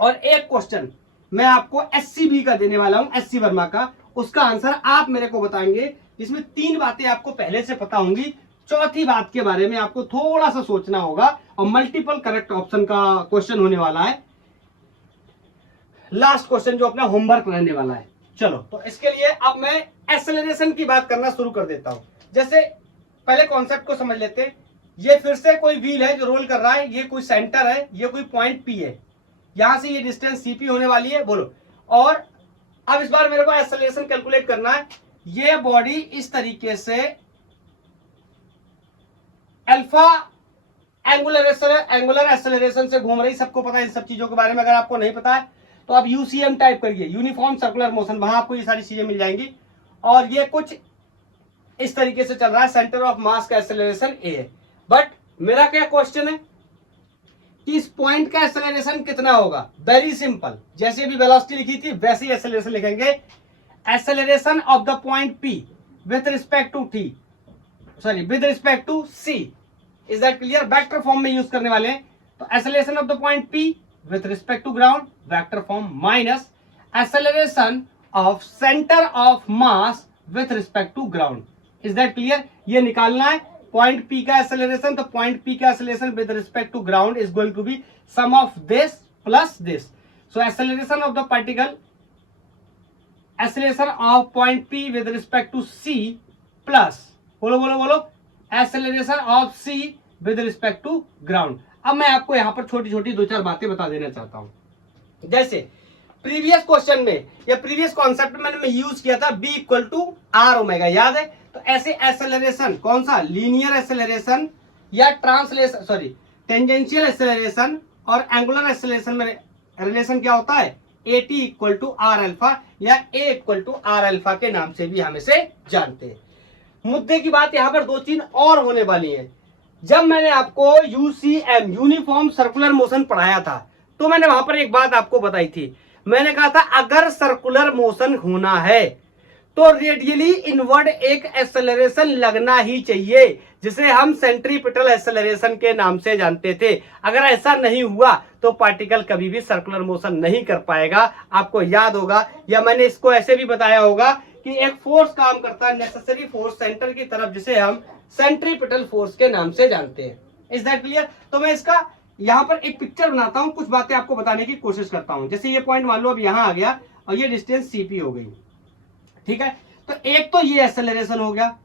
और एक क्वेश्चन मैं आपको एससीबी का देने वाला हूं, एससी वर्मा का, उसका आंसर आप मेरे को बताएंगे, जिसमें 3 बातें आपको पहले से पता होंगी, चौथी बात के बारे में आपको थोड़ा सा सोचना होगा और मल्टीपल करेक्ट ऑप्शन का क्वेश्चन होने वाला है। लास्ट क्वेश्चन जो अपना होमवर्क रहने वाला है। चलो तो इसके लिए अब मैं एक्सेलरेशन की बात करना शुरू कर देता हूं। जैसे पहले कॉन्सेप्ट को समझ लेते हैं। ये फिर से कोई व्हील है जो रोल कर रहा है, ये कोई सेंटर है, ये कोई पॉइंट पी है, यहां से ये डिस्टेंस सीपी होने वाली है। बोलो और अब इस बार मेरे को एक्सेलरेशन कैलकुलेट करना है। ये बॉडी इस तरीके से अल्फा एंगुलर एक्सेलरेशन से घूम रही, सबको पता है इन सब चीजों के बारे में। अगर आपको नहीं पता है तो आप यूसीएम टाइप करिए, यूनिफॉर्म सर्कुलर मोशन, वहां आपको ये सारी चीजें मिल जाएंगी। और ये कुछ इस तरीके से चल रहा है, सेंटर ऑफ मास का एक्सेलरेशन ए है। बट मेरा क्या क्वेश्चन है कि इस पॉइंट का एक्सेलरेशन कितना होगा? वेरी सिंपल, जैसे भी वेलोसिटी लिखी थी वैसे ही एक्सेलरेशन लिखेंगे। Acceleration of the point P with respect to T, sorry with respect to C, is that clear? Vector form में यूज करने वाले हैं। तो acceleration of the point P with respect to ground, vector form, minus acceleration of centre of mass with respect to ground, is that clear? ये निकालना है पॉइंट पी का एक्सेलरेशन। तो पॉइंट पी का acceleration with respect to ground is going to be sum of this plus this. So acceleration of the particle, acceleration of point P with respect to C plus, बोलो बोलो बोलो, acceleration of C with respect to ground. अब मैं आपको यहां पर छोटी छोटी दो चार बातें बता देना चाहता हूं। जैसे प्रीवियस क्वेश्चन में या प्रीवियस कॉन्सेप्ट में मैंने यूज किया था B equal to R omega, याद है? तो ऐसे एक्सेलरेशन, कौन सा, लीनियर एक्सेलरेशन या ट्रांसलेशन, सॉरी टेंजेंशियल एक्सेलरेशन और एंगुलर एक्सेलरेशन में रिलेशन क्या होता है? A T equal to R alpha या A equal to R alpha के नाम से भी हम इसे जानते हैं। मुद्दे की बात यहां पर दो चीज और होने वाली है। जब मैंने आपको यूसीएम, यूनिफॉर्म सर्कुलर मोशन पढ़ाया था, तो मैंने वहां पर एक बात आपको बताई थी। मैंने कहा था अगर सर्कुलर मोशन होना है तो रेडियली इनवर्ड एक एक्सेलरेशन लगना ही चाहिए, जिसे हम सेंट्रीपिटल एक्सेलरेशन के नाम से जानते थे। अगर ऐसा नहीं हुआ तो पार्टिकल कभी भी सर्कुलर मोशन नहीं कर पाएगा। आपको याद होगा, या मैंने इसको ऐसे भी बताया होगा कि एक फोर्स काम करता है, नेसेसरी फोर्स सेंटर की तरफ, जिसे हम सेंट्रीपिटल फोर्स के नाम से जानते हैं। Is that clear? तो मैं इसका यहां पर एक पिक्चर बनाता हूं, कुछ बातें आपको बताने की कोशिश करता हूं। जैसे ये पॉइंट मान लो अब यहां आ गया और ये डिस्टेंस सीपी हो गई, ठीक है? तो एक तो ये एक्सेलरेशन हो गया,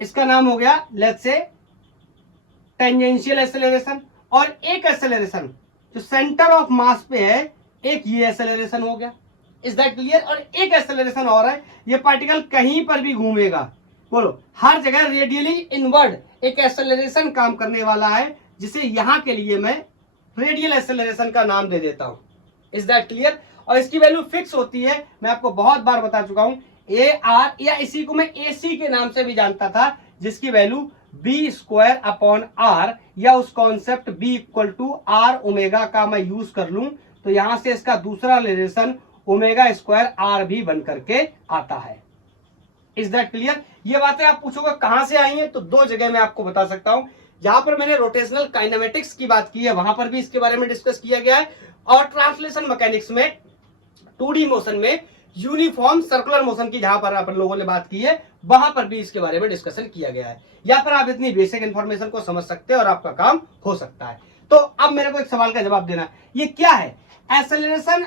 इसका नाम हो गया लेट्स से टेंजेंशियल एक्सेलरेशन, और एक एक्सेलरेशन जो सेंटर ऑफ मास पे है, एक ये एक्सेलरेशन हो गया। Is that clear? और एक एक्सेलरेशन और है, ये पार्टिकल कहीं पर भी घूमेगा, बोलो हर जगह रेडियली इनवर्ड एक एक्सेलरेशन काम करने वाला है, जिसे यहां के लिए मैं रेडियल एक्सेलरेशन का नाम दे देता हूं। Is that clear? और इसकी वैल्यू फिक्स होती है, मैं आपको बहुत बार बता चुका हूं, ए आर, या इसी को मैं ए सी के नाम से भी जानता था, जिसकी value B square upon R, या उस concept B equal to R omega का मैं यूज कर लूं तो यहां से इसका दूसरा रिलेशन ओमेगा स्क्वायर आर भी बन करके आता है। Is that clear? ये बातें आप पूछोगे कहां से आई हैं, तो दो जगह मैं आपको बता सकता हूं। जहां पर मैंने रोटेशनल काइनेमेटिक्स की बात की है वहां पर भी इसके बारे में डिस्कस किया गया है, और ट्रांसलेशन मैकेनिक्स में 2D मोशन में यूनिफॉर्म सर्कुलर मोशन की जहां पर अपन लोगों ने बात की है वहां पर भी इसके बारे में डिस्कशन किया गया है। या फिर आप इतनी बेसिक इंफॉर्मेशन को समझ सकते हैं और आपका काम हो सकता है। तो अब मेरे को एक सवाल का जवाब देना, ये क्या है एक्सेलरेशन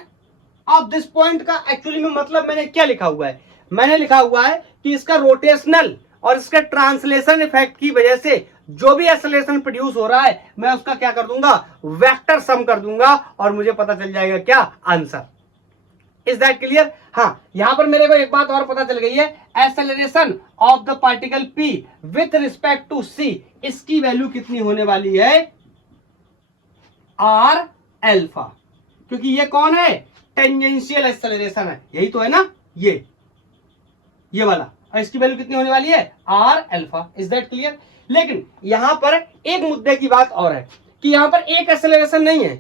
ऑफ दिस पॉइंट का एक्चुअली में मतलब मैंने क्या लिखा हुआ है? मैंने लिखा हुआ है कि इसका रोटेशनल और इसका ट्रांसलेशन इफेक्ट की वजह से जो भी एक्सेलरेशन प्रोड्यूस हो रहा है, मैं उसका क्या कर दूंगा, वेक्टर सम कर दूंगा, और मुझे पता चल जाएगा क्या, आंसर। Is that clear? हाँ, यहां पर मेरे को एक बात और पता चल गई है, acceleration of the particle P with respect to C, इसकी वैल्यू कितनी होने वाली है, आर अल्फा, क्योंकि ये कौन है, टेंजेंशियल एक्सेलरेशन है, यही तो है ना, ये वाला, और इसकी वैल्यू कितनी होने वाली है, R alpha. Is that clear? लेकिन यहां पर एक मुद्दे की बात और है कि यहां पर एक एक्सेलरेशन नहीं है,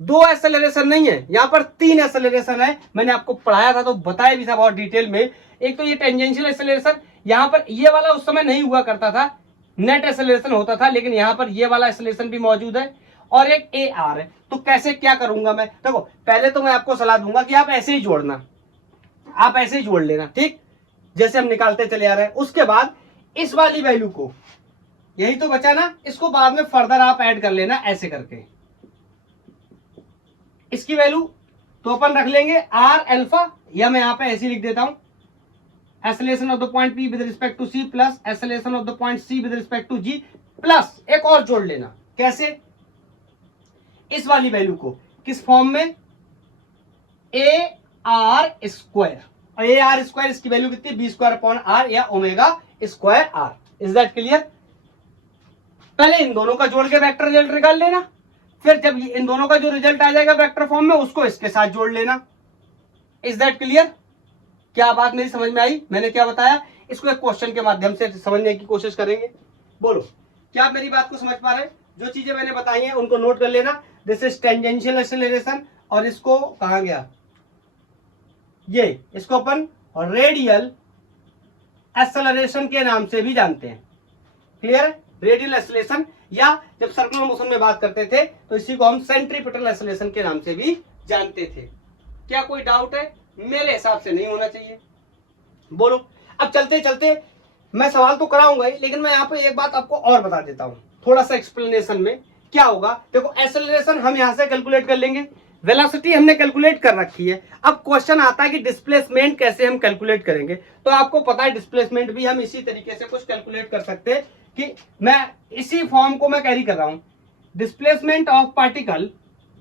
दो एक्सेलरेशन नहीं है, यहां पर तीन एक्सेलरेशन है। मैंने आपको पढ़ाया था तो बताया भी था बहुत डिटेल में। एक तो ये टेंजेंशियल एक्सेलरेशन, यहां पर ये वाला उस समय नहीं हुआ करता था, नेट एक्सेलरेशन होता था, लेकिन यहां पर ये वाला एक्सेलरेशन भी मौजूद है, और एक ए आर है। तो कैसे क्या करूंगा मैं, देखो पहले तो मैं आपको सलाह दूंगा कि आप ऐसे ही जोड़ना, आप ऐसे ही जोड़ लेना, ठीक, जैसे हम निकालते चले आ रहे हैं। उसके बाद इस वाली वैल्यू को, यही तो बचा ना, इसको बाद में फर्दर आप ऐड कर लेना ऐसे करके। इसकी वैल्यू तो अपन रख लेंगे आर अल्फा, या मैं यहां पे ऐसे लिख देता हूं, acceleration of the point P with respect to C plus acceleration of the point C with respect to G, plus एक और जोड़ लेना, कैसे, इस वाली वैल्यू को किस फॉर्म में, ए आर स्क्वायर, और ए आर स्क्वायर इसकी वैल्यू कितनी, बी स्क्वायर अपॉन आर या omega square R. Is that clear? पहले इन दोनों का जोड़ के वेक्टर रिजल्ट निकाल लेना, फिर जब इन दोनों का जो रिजल्ट आ जाएगा वेक्टर फॉर्म में, उसको इसके साथ जोड़ लेना। Is that clear? क्या बात मेरी समझ में आई? मैंने क्या बताया, इसको एक क्वेश्चन के माध्यम से समझने की कोशिश करेंगे। बोलो, क्या आप मेरी बात को समझ पा रहे हैं? जो चीजें मैंने बताई हैं उनको नोट कर लेना। दिस इज टेंजेंशियल एक्सेलरेशन, और इसको कहा गया, ये इसको अपन रेडियल एक्सेलरेशन के नाम से भी जानते हैं। क्लियर? रेडियल एक्सेलरेशन, या जब सर्कुलर मोशन में बात करते थे तो इसी को हम सेंट्रीपिटल एक्सेलरेशन के नाम से भी जानते थे। क्या कोई डाउट है? मेरे हिसाब से नहीं होना चाहिए। बोलो, अब चलते चलते मैं सवाल तो कराऊंगा ही, लेकिन मैं यहाँ पे एक बात आपको और बता देता हूं थोड़ा सा एक्सप्लेनेशन में। क्या होगा, देखो एक्सेलरेशन हम यहां से कैलकुलेट कर लेंगे, वेलोसिटी हमने कैलकुलेट कर रखी है। अब क्वेश्चन आता है कि डिस्प्लेसमेंट कैसे हम कैलकुलेट करेंगे। तो आपको पता है डिस्प्लेसमेंट भी हम इसी तरीके से कुछ कैलकुलेट कर सकते हैं कि मैं इसी फॉर्म को मैं कैरी कर रहा हूं। Displacement of particle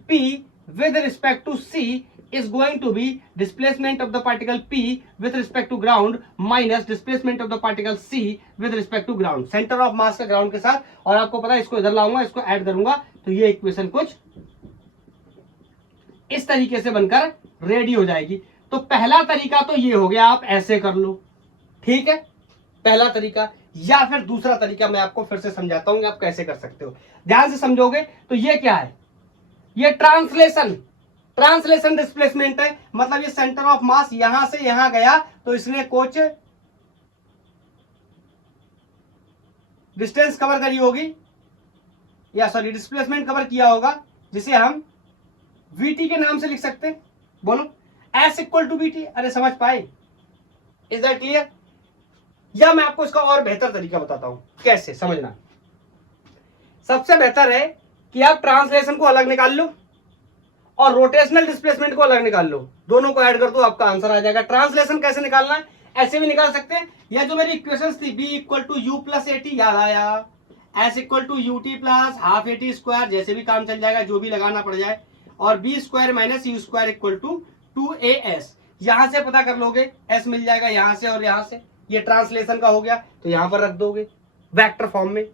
P with respect to C is going to be displacement of the particle P with respect to ground minus displacement of the particle C with respect to ground, centre of मास का ग्राउंड के साथ। और आपको पता है इसको इधर लाऊंगा, इसको ऐड करूंगा, तो ये इक्वेशन कुछ इस तरीके से बनकर रेडी हो जाएगी। तो पहला तरीका तो ये हो गया, आप ऐसे कर लो, ठीक है, पहला तरीका। या फिर दूसरा तरीका मैं आपको फिर से समझाता हूं आप कैसे कर सकते हो, ध्यान से समझोगे तो। ये क्या है, ये ट्रांसलेशन डिस्प्लेसमेंट है। मतलब ये सेंटर ऑफ मास यहां से यहां गया तो इसने कुछ डिस्टेंस कवर करी होगी, या सॉरी डिस्प्लेसमेंट कवर किया होगा, जिसे हम VT के नाम से लिख सकते हैं। बोलो, S इक्वल टू VT। अरे समझ पाए? Is that clear? या मैं आपको इसका और बेहतर तरीका बताता हूं कैसे समझना। सबसे बेहतर है कि आप ट्रांसलेशन को अलग निकाल लो और रोटेशनल डिस्प्लेसमेंट को अलग निकाल लो, दोनों को ऐड कर दो, आपका आंसर आ जाएगा। ट्रांसलेशन कैसे निकालना है, ऐसे भी निकाल सकते हैं, या जो मेरी इक्वेशंस थी B equal to U plus AT, याद आया, S equal to UT plus half AT square, जैसे भी काम चल जाएगा, जो भी लगाना पड़ जाए, और B square minus U square equal to 2AS। यहां से पता कर लोगे, S मिल जाएगा यहां से और यहां से, ये ट्रांसलेशन का हो गया, तो यहां पर रख दोगे वेक्टर फॉर्म में।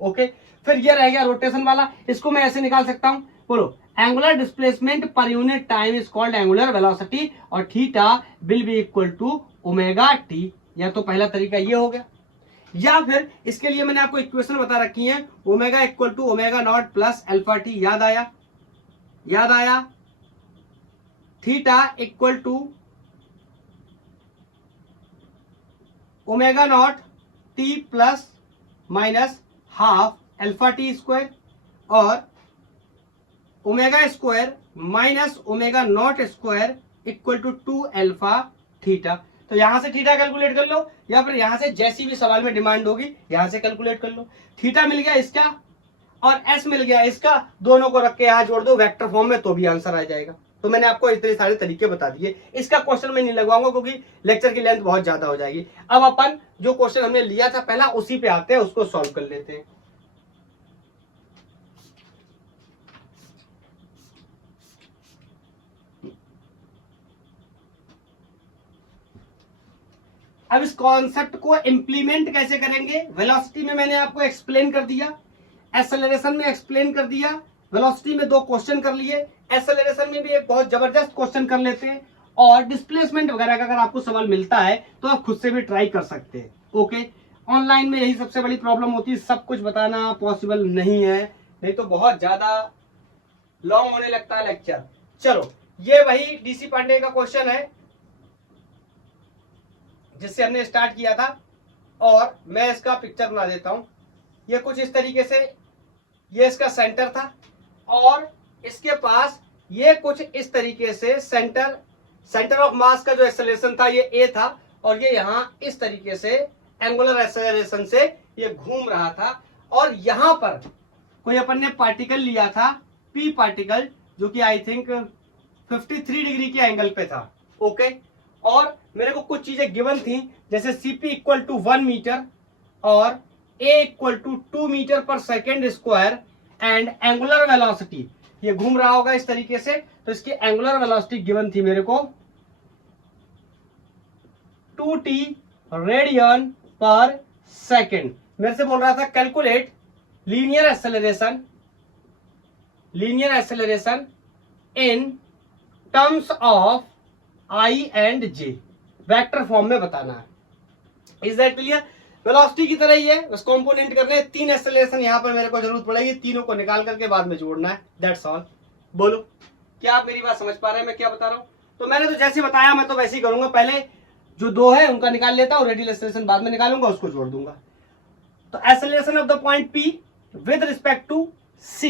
ओके, फिर ये रह गया रोटेशन वाला, इसको मैं ऐसे निकाल सकता हूं। बोलो, angular displacement per unit time is called angular velocity, और theta will be equal to omega T. या तो पहला तरीका ये हो गया, या फिर इसके लिए मैंने आपको इक्वेशन बता रखी है, omega equal to omega naught plus alpha T. याद आया, theta equal to omega naught T plus minus half alpha T square, और omega square minus omega naught square equal to 2 alpha theta. तो यहां से थीटा कैलकुलेट कर लो, या फिर यहां से जैसी भी सवाल में डिमांड होगी यहां से कैलकुलेट कर लो। थीटा मिल गया इसका और S मिल गया इसका, दोनों को रख के यहां जोड़ दो वेक्टर फॉर्म में, तो भी आंसर आ जाएगा। तो मैंने आपको इतने सारे तरीके बता दिए। इसका क्वेश्चन मैं नहीं लगवाऊंगा क्योंकि लेक्चर की लेंथ बहुत ज्यादा हो जाएगी। अब अपन जो क्वेश्चन हमने लिया था पहला, उसी पे आते हैं, उसको सॉल्व कर लेते हैं। अब इस कॉन्सेप्ट को इंप्लीमेंट कैसे करेंगे, वेलोसिटी में मैंने आपको एक्सप्लेन कर दिया, एक्सेलरेशन में एक्सप्लेन कर दिया, वेलोसिटी में 2 क्वेश्चन कर लिए, एक्सेलरेशन में भी एक बहुत जबरदस्त क्वेश्चन कर लेते हैं, और डिस्प्लेसमेंट वगैरह का अगर आपको सवाल मिलता है तो आप खुद से भी ट्राई कर सकते हैं। ओके, ऑनलाइन में यही सबसे बड़ी प्रॉब्लम होती है, सब कुछ बताना पॉसिबल नहीं है, नहीं तो बहुत ज्यादा लॉन्ग होने लगता है लेक्चर। चलो, ये वही डीसी पांडे का क्वेश्चन है जिससे हमने स्टार्ट किया था, और मैं इसका पिक्चर बना देता हूं। ये कुछ इस तरीके से, ये इसका सेंटर था, और इसके पास ये कुछ इस तरीके से सेंटर ऑफ मास का जो एक्सेलरेशन था ये A था, और ये यहां इस तरीके से एंगुलर एक्सेलरेशन से ये घूम रहा था, और यहां पर कोई अपन ने पार्टिकल लिया था P पार्टिकल, जो कि आई थिंक 53 डिग्री के एंगल पे था। ओके, और मेरे को कुछ चीजें गिवन थी, जैसे CP इक्वल टू 1 मीटर और A इक्वल टू 2 मीटर पर second square, and angular velocity, ये घूम रहा होगा इस तरीके से, तो इसकी एंगुलर वेलोसिटी गिवन थी मेरे को 2t रेडियन पर सेकेंड। मेरे से बोल रहा था calculate linear acceleration in terms of I and J। Vector form में बताना है। Is that clear? वेलोसिटी की तरह ही है, बस कंपोनेंट करने हैं। 3 एक्सेलरेशन यहाँ पर मेरे को जरूरत पड़ेगी, तीनों को निकाल करके बाद में जोड़ना है, दैट्स ऑल। बोलो क्या आप मेरी बात समझ पा रहे हैं मैं क्या बता रहा हूँ? तो मैंने तो जैसे बताया मैं तो वैसे ही करूंगा, पहले जो 2 है उनका निकाल लेता हूँ, रेडियल एक्सेलरेशन बाद में निकालूंगा, उसको जोड़ दूंगा। तो acceleration of the point P with respect to C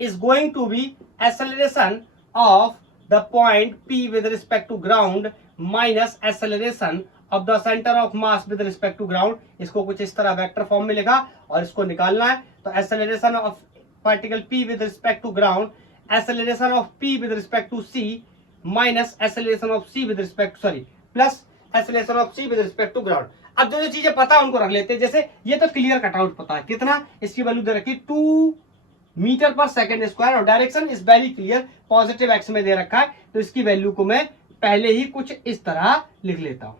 is going to be acceleration of the point P with respect to ground minus acceleration of the center of mass with respect to ground। इसको कुछ इस तरह वेक्टर फॉर्म में लिखा और इसको निकालना है। तो acceleration of particle P with respect to ground, acceleration of P with respect to C minus acceleration of C with respect sorry plus acceleration of C with respect to ground। अब जो चीजें पता है उनको रख लेते हैं। जैसे ये तो क्लियर कटआउट पता है, कितना इसकी वैल्यू दे रखी 2 मीटर पर सेकेंड स्क्वायर, और direction is very clear, positive x में दे रखा है, तो इसकी वैल्यू को मैं पहले ही कुछ इस तरह लिख लेता हूं।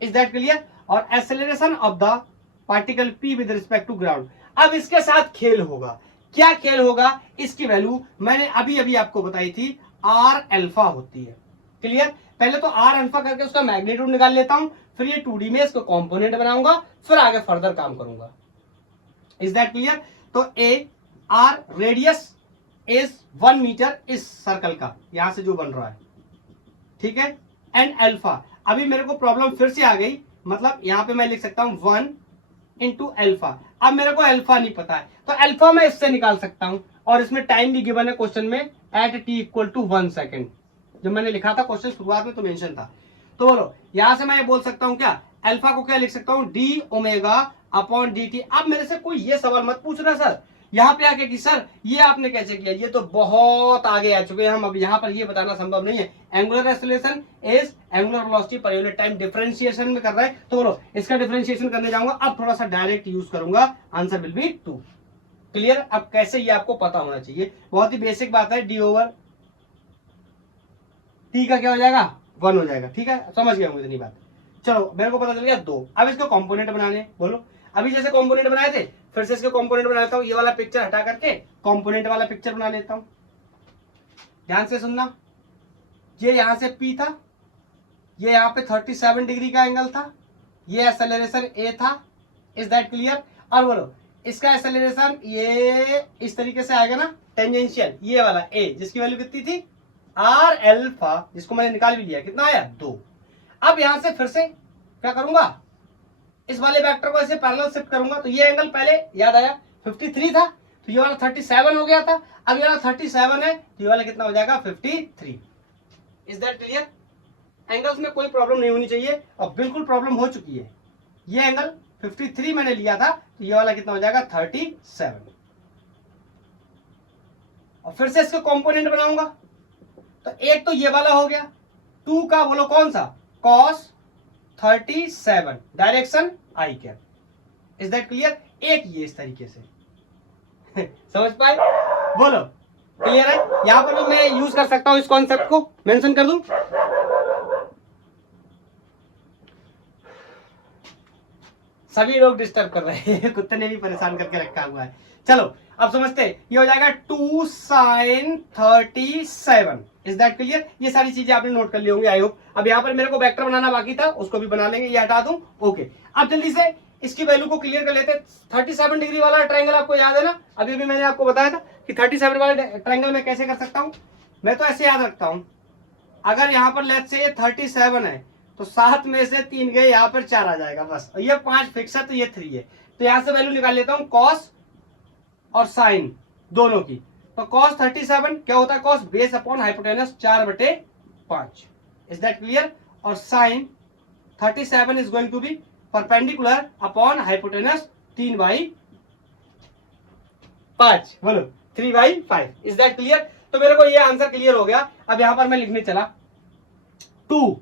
Is that clear? और acceleration of the particle P with respect to ground. अब इसके साथ खेल होगा। क्या खेल होगा? इसकी वैल्यू मैंने अभी अभी आपको बताई थी, आर अल्फा होती है। क्लियर? पहले तो आर अल्फा करके उसका मैग्नीट्यूड निकाल लेता हूं, फिर ये 2D में इसको कंपोनेंट बनाऊंगा, फिर आगे फर्दर काम करूंगा। Is that clear? तो A R radius is 1 metre इस सर्कल का, यहां से जो बन रहा है, ठीक है, एंड अल्फा। अभी मेरे को प्रॉब्लम फिर से आ गई, मतलब यहां पे मैं लिख सकता हूं 1 इंटू अल्फा। अब मेरे को अल्फा नहीं पता है, तो अल्फा मैं इससे निकाल सकता हूं, और इसमें टाइम भी गिवन है क्वेश्चन में, at t equal to 1 second. जब मैंने लिखा था क्वेश्चन शुरुआत में तो मेंशन था। तो बोलो यहां से मैं ये बोल सकता हूं क्या, अल्फा को क्या लिख सकता हूं, D omega upon D T. अब मेरे से कोई ये सवाल मत पूछना सर यहाँ पे आके कि सर ये आपने कैसे किया, ये तो बहुत आगे आ चुके हैं हम, अब यहाँ पर ये बताना संभव नहीं है। Angular acceleration is angular velocity पर यूनिट टाइम, डिफरेंशिएशन में कर रहा है, तो बोलो इसका डिफरेंशिएशन करने जाऊंगा। अब थोड़ा सा डायरेक्ट यूज करूंगा, आंसर विल बी 2। क्लियर? अब कैसे ये आपको पता होना चाहिए, बहुत ही बेसिक बात है। डी ओवर टी का क्या हो जाएगा, 1 हो जाएगा। ठीक है, समझ गया मुझे इतनी बात। चलो मेरे को पता चल गया 2। अब इसको कंपोनेंट बनाने, बोलो अभी जैसे कंपोनेंट बनाए थे, फिर से इसके कंपोनेंट बना लेता हूं। ये वाला पिक्चर हटा करके कंपोनेंट वाला पिक्चर बना लेता हूं। ध्यान से सुनना, ये यहां से P था, ये यहां पे 37 डिग्री का एंगल था, ये एक्सेलरेशन A था। Is that clear? और बोलो इसका एक्सेलरेशन ये इस तरीके से आएगा ना, टेंजेंशियल, ये वाला A, जिसकी वैल्यू कितनी थी, आर अल्फा, जिसको मैंने निकाल भी लिया, कितना आया, 2। अब यहां से फिर से क्या करूंगा, इस वाले वेक्टर को ऐसे पैरेलल शिफ्ट करूंगा। तो ये एंगल पहले याद आया 53 था, तो ये वाला 37 हो गया था। अब ये वाला 37 है, तो ये वाला कितना हो जाएगा, 53। Is that clear? एंगल्स में कोई प्रॉब्लम नहीं होनी चाहिए, और बिल्कुल प्रॉब्लम हो चुकी है। ये एंगल 53 मैंने लिया था, तो ये वाला कितना हो जाएगा, 37। और फिर से इसको कंपोनेंट बनाऊंगा। तो एक तो ये वाला हो गया, 2 का बोलो कौन सा, cos 37, direction I cap. Is that clear? एक ये इस तरीके से समझ पाए? बोलो क्लियर है? यहां पर भी मैं यूज कर सकता हूं, इस कॉन्सेप्ट को मेंशन कर दूं। सभी लोग डिस्टर्ब कर रहे हैं कुत्ते ने भी परेशान करके रखा हुआ है। चलो अब समझते हैं, ये हो जाएगा 2 sin 37। Is that clear? ये सारी चीजें आपने नोट कर ली होंगी आई होप। अब यहाँ पर मेरे को वेक्टर बनाना बाकी था, उसको भी बना लेंगे, ये हटा दूं। ओके, अब जल्दी से इसकी वैल्यू को क्लियर कर लेते हैं। 37 डिग्री वाला ट्रायंगल आपको याद है ना, अभी अभी मैंने आपको बताया था कि 37 वाला ट्रायंगल में कैसे कर सकता हूं। मैं तो ऐसे याद रखता हूं, अगर यहाँ पर लेट्स से 37 है, तो 7 में से 3 गए, यहाँ पर 4 आ जाएगा बस। ये 5 फिक्स है, तो ये 3 है। तो यहाँ से वैल्यू निकाल लेता हूँ कॉस और साइन दोनों की। तो cos 37 क्या होता है, cos base upon hypotenuse 4/5। Is that clear? और sine 37 is going to be perpendicular upon hypotenuse 3/5। बोलो 3/5। Is that clear? तो मेरे को ये आंसर क्लियर हो गया। अब यहां पर मैं लिखने चला 2।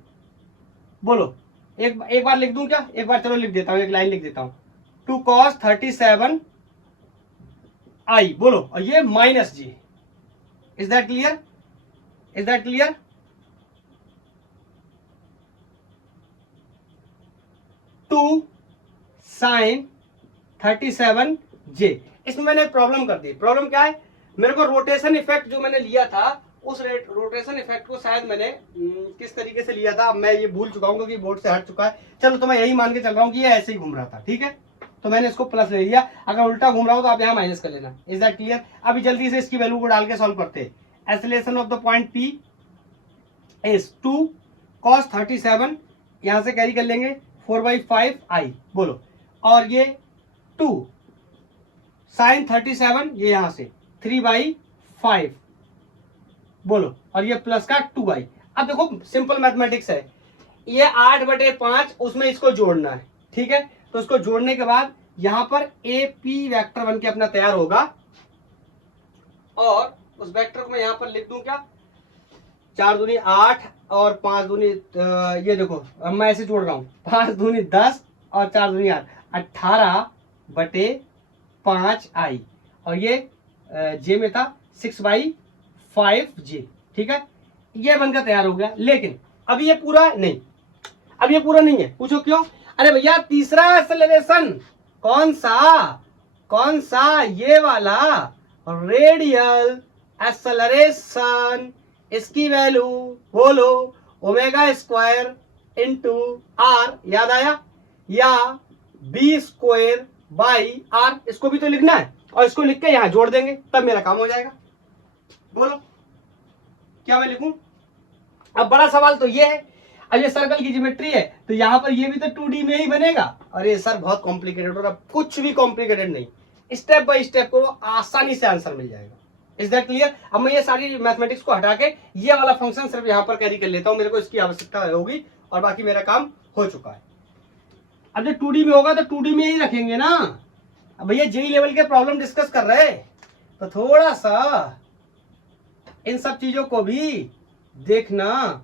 बोलो एक बार लिख दूं क्या, एक बार चलो लिख देता हूं, एक लाइन लिख देता हूं, 2 cos 37 आई, बोलो, और ये minus G. Is that clear? Is that clear? Two sine 37 J. इसमें मैंने प्रॉब्लम कर दी। प्रॉब्लम क्या है, मेरे को रोटेशन इफेक्ट जो मैंने लिया था उस रोटेशन इफेक्ट को शायद मैंने किस तरीके से लिया था, अब मैं ये भूल चुका हूँ क्योंकि बोर्ड से हट चुका है। चलो तो मैं यही मान के चल रहा हूँ कि ये ऐसे ही घूम रहा था, ठीक है, तो मैंने इसको प्लस ले लिया। अगर उल्टा घूम रहा हो तो आप यहाँ माइनस कर लेना। Is that clear? अभी जल्दी से इसकी वैल्यू को डाल के सॉल्व करते हैं। Acceleration of the point P is 2 cos 37, यहां से कैरी कर लेंगे 4/5 I, बोलो, और ये 2 sin 37, ये यहां से 3/5, बोलो, और ये प्लस का 2I। अब देखो सिंपल मैथमेटिक्स है, ये 8/5, उसमें इसको जोड़ना है, ठीक है, तो इसको जोड़ने के बाद यहां पर AP वेक्टर बन के अपना तैयार होगा, और उस वेक्टर को मैं यहां पर लिख दूं क्या, 4 दूनी 8 और 5 दूनी ये देखो, अब मैं ऐसे जोड़ रहा हूं, 5 दूनी 10 और 4 दूनी 8, 18/5I, और ये जे में था 6/5J, ठीक है, ये बनकर तैयार हो गया। लेकिन अब ये पूरा नहीं, अब ये पूरा नहीं है, पूछो क्यों? अरे भैया तीसरा एक्सेलरेशन कौन सा, ये वाला रेडियल एक्सेलरेशन, इसकी वैल्यू बोलो ओमेगा स्क्वायर इंटू आर, याद आया, या बी स्क्वायर बाई आर, इसको भी तो लिखना है, और इसको लिख के यहां जोड़ देंगे, तब मेरा काम हो जाएगा। बोलो क्या मैं लिखूं? अब बड़ा सवाल तो ये है, अब ये सर्कल की ज्योमेट्री है, तो यहां पर ये भी तो 2D में ही बनेगा। अरे सर बहुत कॉम्प्लिकेटेड, और अब कुछ भी कॉम्प्लिकेटेड नहीं, स्टेप बाय स्टेप को आसानी से आंसर मिल जाएगा। Is that clear? अब मैं ये सारी मैथमेटिक्स को हटा के ये वाला फंक्शन सिर्फ यहां पर कैरी कर लेता हूं, मेरे को इसकी आवश्यकता होगी, और बाकी मेरा काम हो चुका है। अब जब 2D में होगा तो 2D में ही रखेंगे ना। अब भैया जेई लेवल के प्रॉब्लम डिस्कस कर रहे हैं, तो थोड़ा सा इन सब चीजों को भी देखना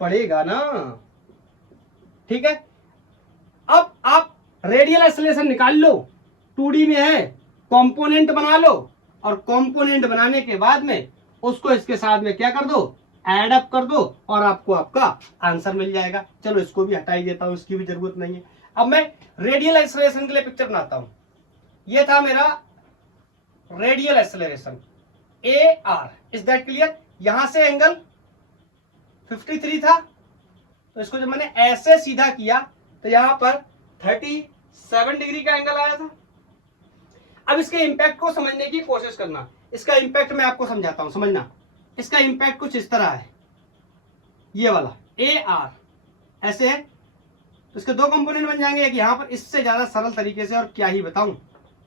पड़ेगा ना, ठीक है। अब आप रेडियल एक्सेलरेशन निकाल लो, 2D में है, कंपोनेंट बना लो, और कंपोनेंट बनाने के बाद में उसको इसके साथ में क्या कर दो, ऐड अप कर दो, और आपको आपका आंसर मिल जाएगा। चलो इसको भी हटा ही देता हूं, इसकी भी जरूरत नहीं है। अब मैं रेडियल एक्सेलरेशन के लिए पिक्चर बनाता हूं। ये था मेरा radial acceleration AR, is that clear? यहां से एंगल 53 था, तो इसको जब मैंने ऐसे सीधा किया तो यहां पर 37 डिग्री का एंगल आया था। अब इसके इंपैक्ट को समझने की कोशिश करना। इसका इंपैक्ट मैं आपको समझाता हूं, समझना। इसका इंपैक्ट कुछ इस तरह है, ये वाला AR ऐसे है, तो इसके दो कंपोनेंट बन जाएंगे, एक यहां पर, इससे ज्यादा सरल तरीके से और क्या ही बताऊं,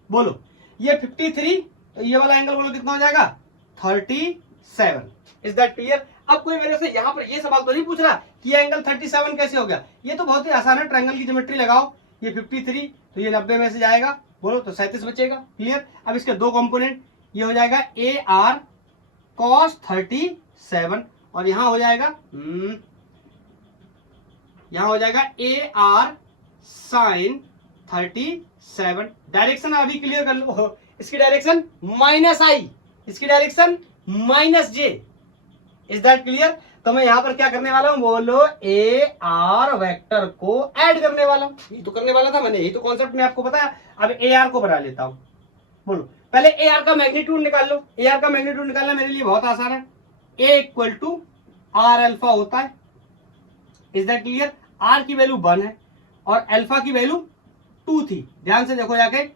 बोलो। ये 53, तो ये वाला एंगल बोलो कितना हो जाएगा, 37। Is that clear? अब कोई मेरे से यहां पर ये सवाल तो नहीं पूछ रहा कि ये एंगल 37 कैसे हो गया, ये तो बहुत ही आसान है, ट्रायंगल की ज्योमेट्री लगाओ। ये 53, तो ये 90 में से जाएगा, बोलो, तो 37 बचेगा। क्लियर? अब इसके दो कंपोनेंट, ये हो जाएगा AR cos 37, और यहां हो जाएगा AR sin 37। डायरेक्शन अभी क्लियर कर लो, इसकी डायरेक्शन -I, इसकी direction -J। Is that clear? तो मैं यहां पर क्या करने वाला हूं, बोलो AR वेक्टर को ऐड करने वाला हूं। ये तो करने वाला था मैंने, यही तो कॉन्सेप्ट में आपको बताया। अब AR को बना लेता हूं, बोलो। पहले AR का मैग्नीट्यूड निकाल लो। AR का मैग्नीट्यूड निकालना मेरे लिए बहुत आसान है, A = R अल्फा होता है। Is that clear? R की वैल्यू 1 है और अल्फा की वैल्यू 2 थी। ध्यान से देखो जाके,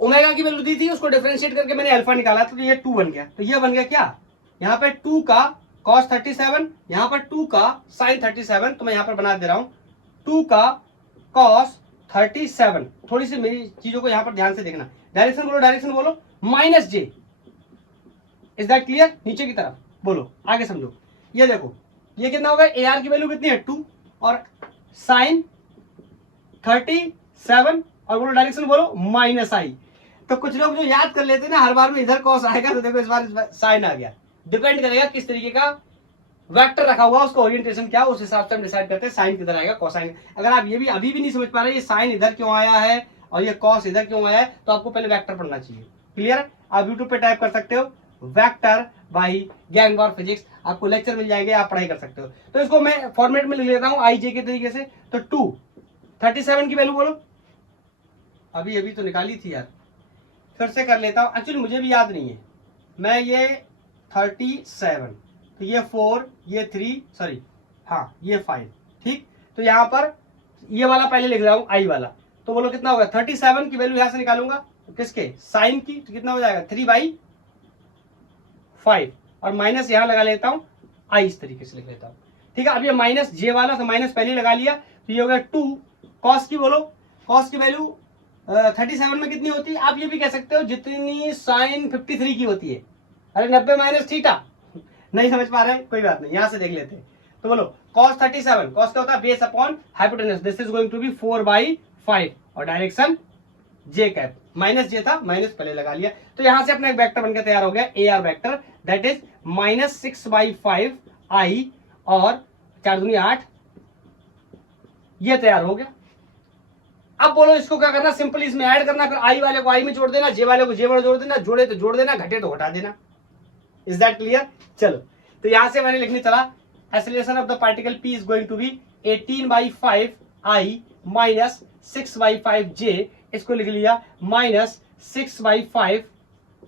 ओमेगा की वैल्यू दी थी, उसको डिफरेंशिएट करके मैंने अल्फा निकाला, तो ये 2 बन गया। तो ये बन गया क्या, यहाँ पे 2 का cos 37, यहाँ पर 2 का sin 37, तो मैं यहाँ पर बना दे रहा हूं 2 का cos 37। थोड़ी सी मेरी चीजों को यहाँ पर ध्यान से देखना। डायरेक्शन बोलो -J। Is that clear? नीचे की तरफ बोलो, आगे समझो। ये देखो, ये कितना होगा, AR की वैल्यू कितनी है 2, और sin 37, और बोलो डायरेक्शन बोलो -I। तो कुछ लोग जो याद कर लेते हैं ना, हर बार में इधर cos आएगा, तो देखो इस बार साइन आ गया। डिपेंड करेगा किस तरीके का वेक्टर रखा हुआ, उसका ओरिएंटेशन क्या, उस हिसाब से हम डिसाइड करते हैं साइन किधर आएगा, कोसाइन। अगर आप ये भी अभी भी नहीं समझ पा रहे ये साइन इधर क्यों आया है और ये कॉस इधर क्यों आया है, तो आपको पहले वेक्टर पढ़ना चाहिए। क्लियर? आप यूट्यूब पे टाइप कर सकते हो वेक्टर बाई गैंगवार फिजिक्स, आपको लेक्चर मिल जाएंगे, आप पढ़ाई कर सकते हो। तो इसको मैं फॉर्मेट में लिख लेता हूं IJ के तरीके से। तो 237 की वैल्यू बोलो, अभी तो निकाली थी यार, फिर से कर लेता हूं। एक्चुअली मुझे भी याद नहीं है, मैं ये 37, तो ये 4, ये 3, सॉरी हाँ ये 5, ठीक। तो यहाँ पर ये वाला पहले लिख रहा हूँ आई वाला, तो बोलो कितना होगा 37 की वैल्यू यहाँ से निकालूंगा किसके साइन की, तो कितना हो जाएगा 3/5 और माइनस यहाँ लगा लेता हूँ आई, इस तरीके से लिख लेता हूँ, ठीक है। अब ये माइनस जे वाला तो माइनस पहले लगा लिया, तो ये हो गया 2 कॉस की, बोलो कॉस की वैल्यू 37 में कितनी होती है, आप ये भी कह सकते हो जितनी साइन 53 की होती है। अरे 90 माइनस थीटा नहीं समझ पा रहे हैं, कोई बात नहीं, यहां से देख लेते हैं। तो बोलो cos 37, cos क्या होता है base upon hypotenuse, this is going to be 4/5 और direction J cap, minus J था माइनस पहले लगा लिया, तो यहां से अपना एक वेक्टर बनकर तैयार हो गया A R vector, that is -6/5 आई और 4 दूनी 8, ये तैयार हो गया। अब बोलो इसको क्या करना, सिंपल इसमें ऐड करना, फिर आई वाले को आई में जोड़ देना, जे वाले को जे में जोड़ देना, जोड़े तो जोड़ देना, घटे तो घटा देना। Is that clear? चलो तो यहां से मैंने लिखने चला acceleration of the particle p is going to be 18/5 I minus 6/5 j, इसको लिख लिया -6/5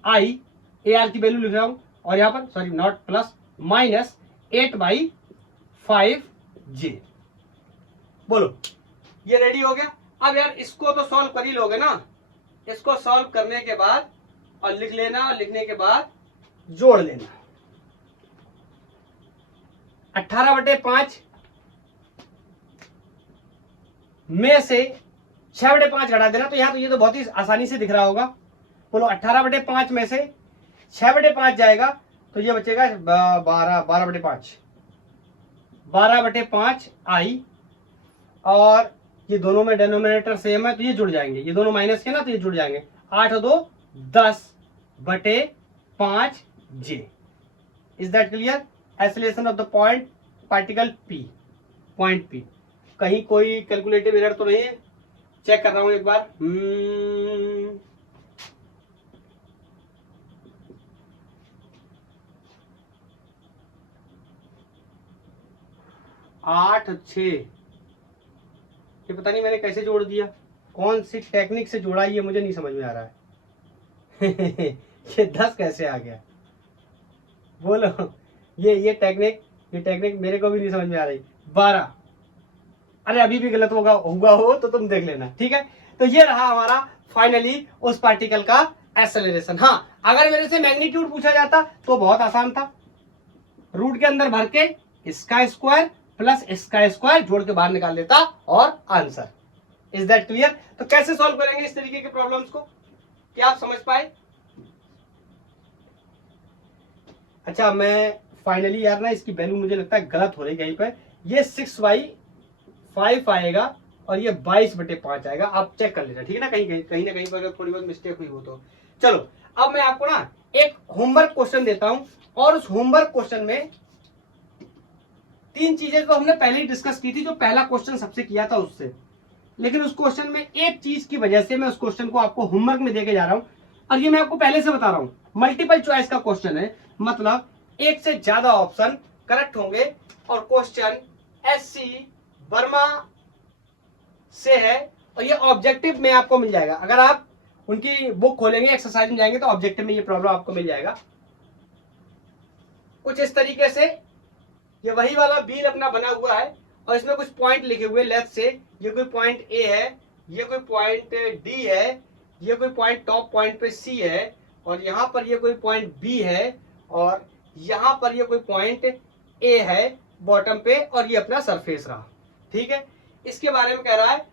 आई, ए आर की वैल्यू लिख रहा हूं, और यहां पर सॉरी नॉट प्लस, -8/5 j। बोलो ये रेडी हो गया। अब यार इसको तो सॉल्व कर ही लोगे ना, इसको सॉल्व करने के बाद और लिख लेना, और लिखने के बाद जोड़ लेना। 18/5 में से 6/5 घटा देना, तो यहां तो ये तो बहुत ही आसानी से दिख रहा होगा। बोलो 18/5 में से 6/5 जाएगा, तो ये बचेगा 12/5 आई, और ये दोनों में डिनोमिनेटर सेम है तो ये जुड़ जाएंगे, ये दोनों माइनस के ना तो ये जुड़ जाएंगे, 8 और 2 10/5 J. Is that clear? Acceleration of the point particle P, point P. कहीं कोई कैलकुलेटिव एरर तो नहीं है? चेक कर रहा हूं एक बार। 8 6, ये पता नहीं मैंने कैसे जोड़ दिया, कौन सी टेक्निक से जोड़ा ये मुझे नहीं समझ में आ रहा है। ये 10 कैसे आ गया? बोलो ये टेक्निक मेरे को भी नहीं समझ में आ रही। 12, अरे अभी भी गलत हुआ हो तो तुम देख लेना, ठीक है। तो ये रहा हमारा फाइनली उस पार्टिकल का एक्सेलरेशन। हाँ, अगर मेरे से मैग्नीट्यूड पूछा जाता तो बहुत आसान था, रूट के अंदर भर के इसका स्क्वायर प्लस इसका स्क्वायर जोड़ के बाहर निकाल देता और आंसर। Is that clear? तो कैसे सॉल्व करेंगे इस तरीके के प्रॉब्लम्स को, क्या आप समझ पाए? अच्छा, मैं फाइनली यार ना इसकी वैल्यू मुझे लगता है गलत हो रही कहीं पे, ये 6/5 आएगा और ये 22/5 आएगा, आप चेक कर लेना, ठीक है ना। कहीं ना कहीं पर अगर थोड़ी बहुत मिस्टेक हुई हो तो। चलो अब मैं आपको ना एक होमवर्क क्वेश्चन देता हूं, और उस होमवर्क क्वेश्चन में 3 चीजें तो हमने पहले ही डिस्कस की थी, जो पहला क्वेश्चन सबसे किया था उससे, लेकिन उस क्वेश्चन में एक चीज की वजह से मैं उस क्वेश्चन को आपको होमवर्क में देके जा रहा हूं, और ये मैं आपको पहले से बता रहा हूं, मल्टीपल चॉइस का क्वेश्चन है, मतलब एक से ज्यादा ऑप्शन करेक्ट होंगे, और क्वेश्चन SC वर्मा से है, और ये ऑब्जेक्टिव में आपको मिल जाएगा। अगर आप उनकी बुक खोलेंगे, एक्सरसाइज में जाएंगे, तो ऑब्जेक्टिव में ये प्रॉब्लम आपको मिल जाएगा कुछ इस तरीके से। ये वही वाला व्हील अपना बना हुआ है, और इसमें कुछ पॉइंट लिखे हुए लेफ्ट से, ये कोई पॉइंट A है, ये कोई पॉइंट D है, ये कोई पॉइंट टॉप पॉइंट पे C है, और यहाँ पर ये कोई पॉइंट B है, और यहाँ पर ये कोई पॉइंट A है बॉटम पे, और ये अपना सरफेस रहा, ठीक है। इसके बारे में कह रहा है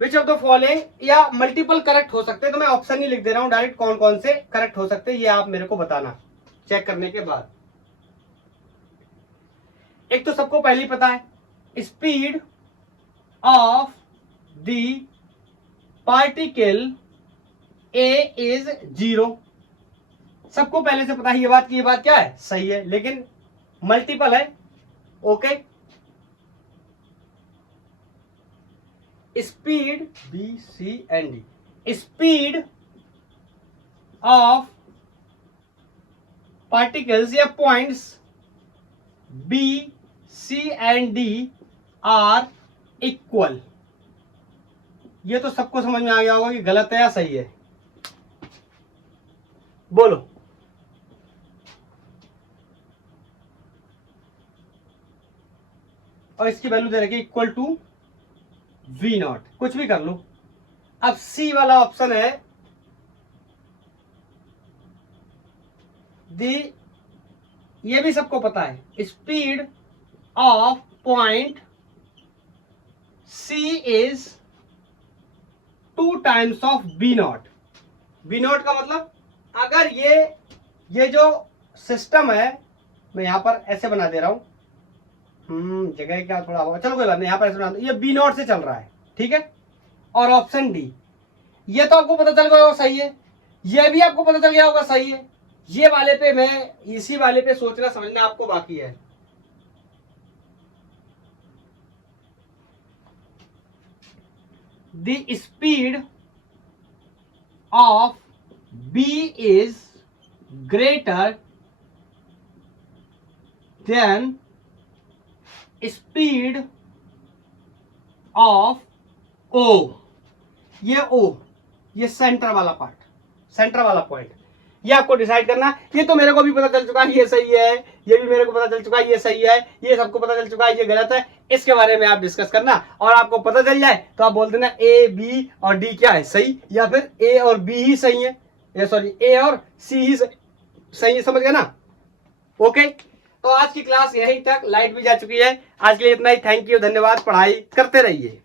विच ऑफ द फॉलोइंग, या मल्टीपल करेक्ट हो सकते हैं, तो मैं ऑप्शन ही लिख दे रहा हूं डायरेक्ट, कौन कौन से करेक्ट हो सकते हैं ये आप मेरे को बताना चेक करने के बाद। एक तो सबको पहले ही पता है, speed of the particle A is 0, सबको पहले से पता है ये बात की, ये बात क्या है सही है, लेकिन मल्टीपल है, okay. Speed BC&D, speed of particles या पॉइंट्स B,C&D आर इक्वल। ये तो सबको समझ में आ गया होगा कि गलत है या सही है, बोलो। और इसकी वैल्यू दे रखी इक्वल टू वी नॉट, कुछ भी कर लो। अब सी वाला ऑप्शन है ये भी सबको पता है, speed of point C is 2 times of B naught. B naught का मतलब अगर ये जो सिस्टम है, मैं यहां पर ऐसे बना दे रहा हूं, जगह क्या थोड़ा होगा, चलो कोई बात नहीं, यहां पर ऐसे बना, ये बी नॉट से चल रहा है, ठीक है। और ऑप्शन डी, ये तो आपको पता चल गया होगा सही है, ये भी आपको पता चल गया होगा सही है। ये वाले पे मैं इसी वाले पे सोचना समझना आपको बाकी है। The speed of B is greater than speed of O. ये सेंटर वाला पार्ट, सेंटर वाला पॉइंट, ये आपको डिसाइड करना। ये तो मेरे को भी पता चल चुका है ये सही है, ये भी मेरे को पता चल चुका है ये सही है, ये सबको पता चल चुका है ये गलत है। इसके बारे में आप डिस्कस करना, और आपको पता चल जाए तो आप बोल देना ए बी और डी क्या है सही, या फिर ए और बी ही सही है, सॉरी ए और सी ही सही है, समझ गए ना। ओके, तो आज की क्लास यहीं तक, लाइट भी जा चुकी है। आज के लिए इतना ही, थैंक यू, धन्यवाद, पढ़ाई करते रहिए।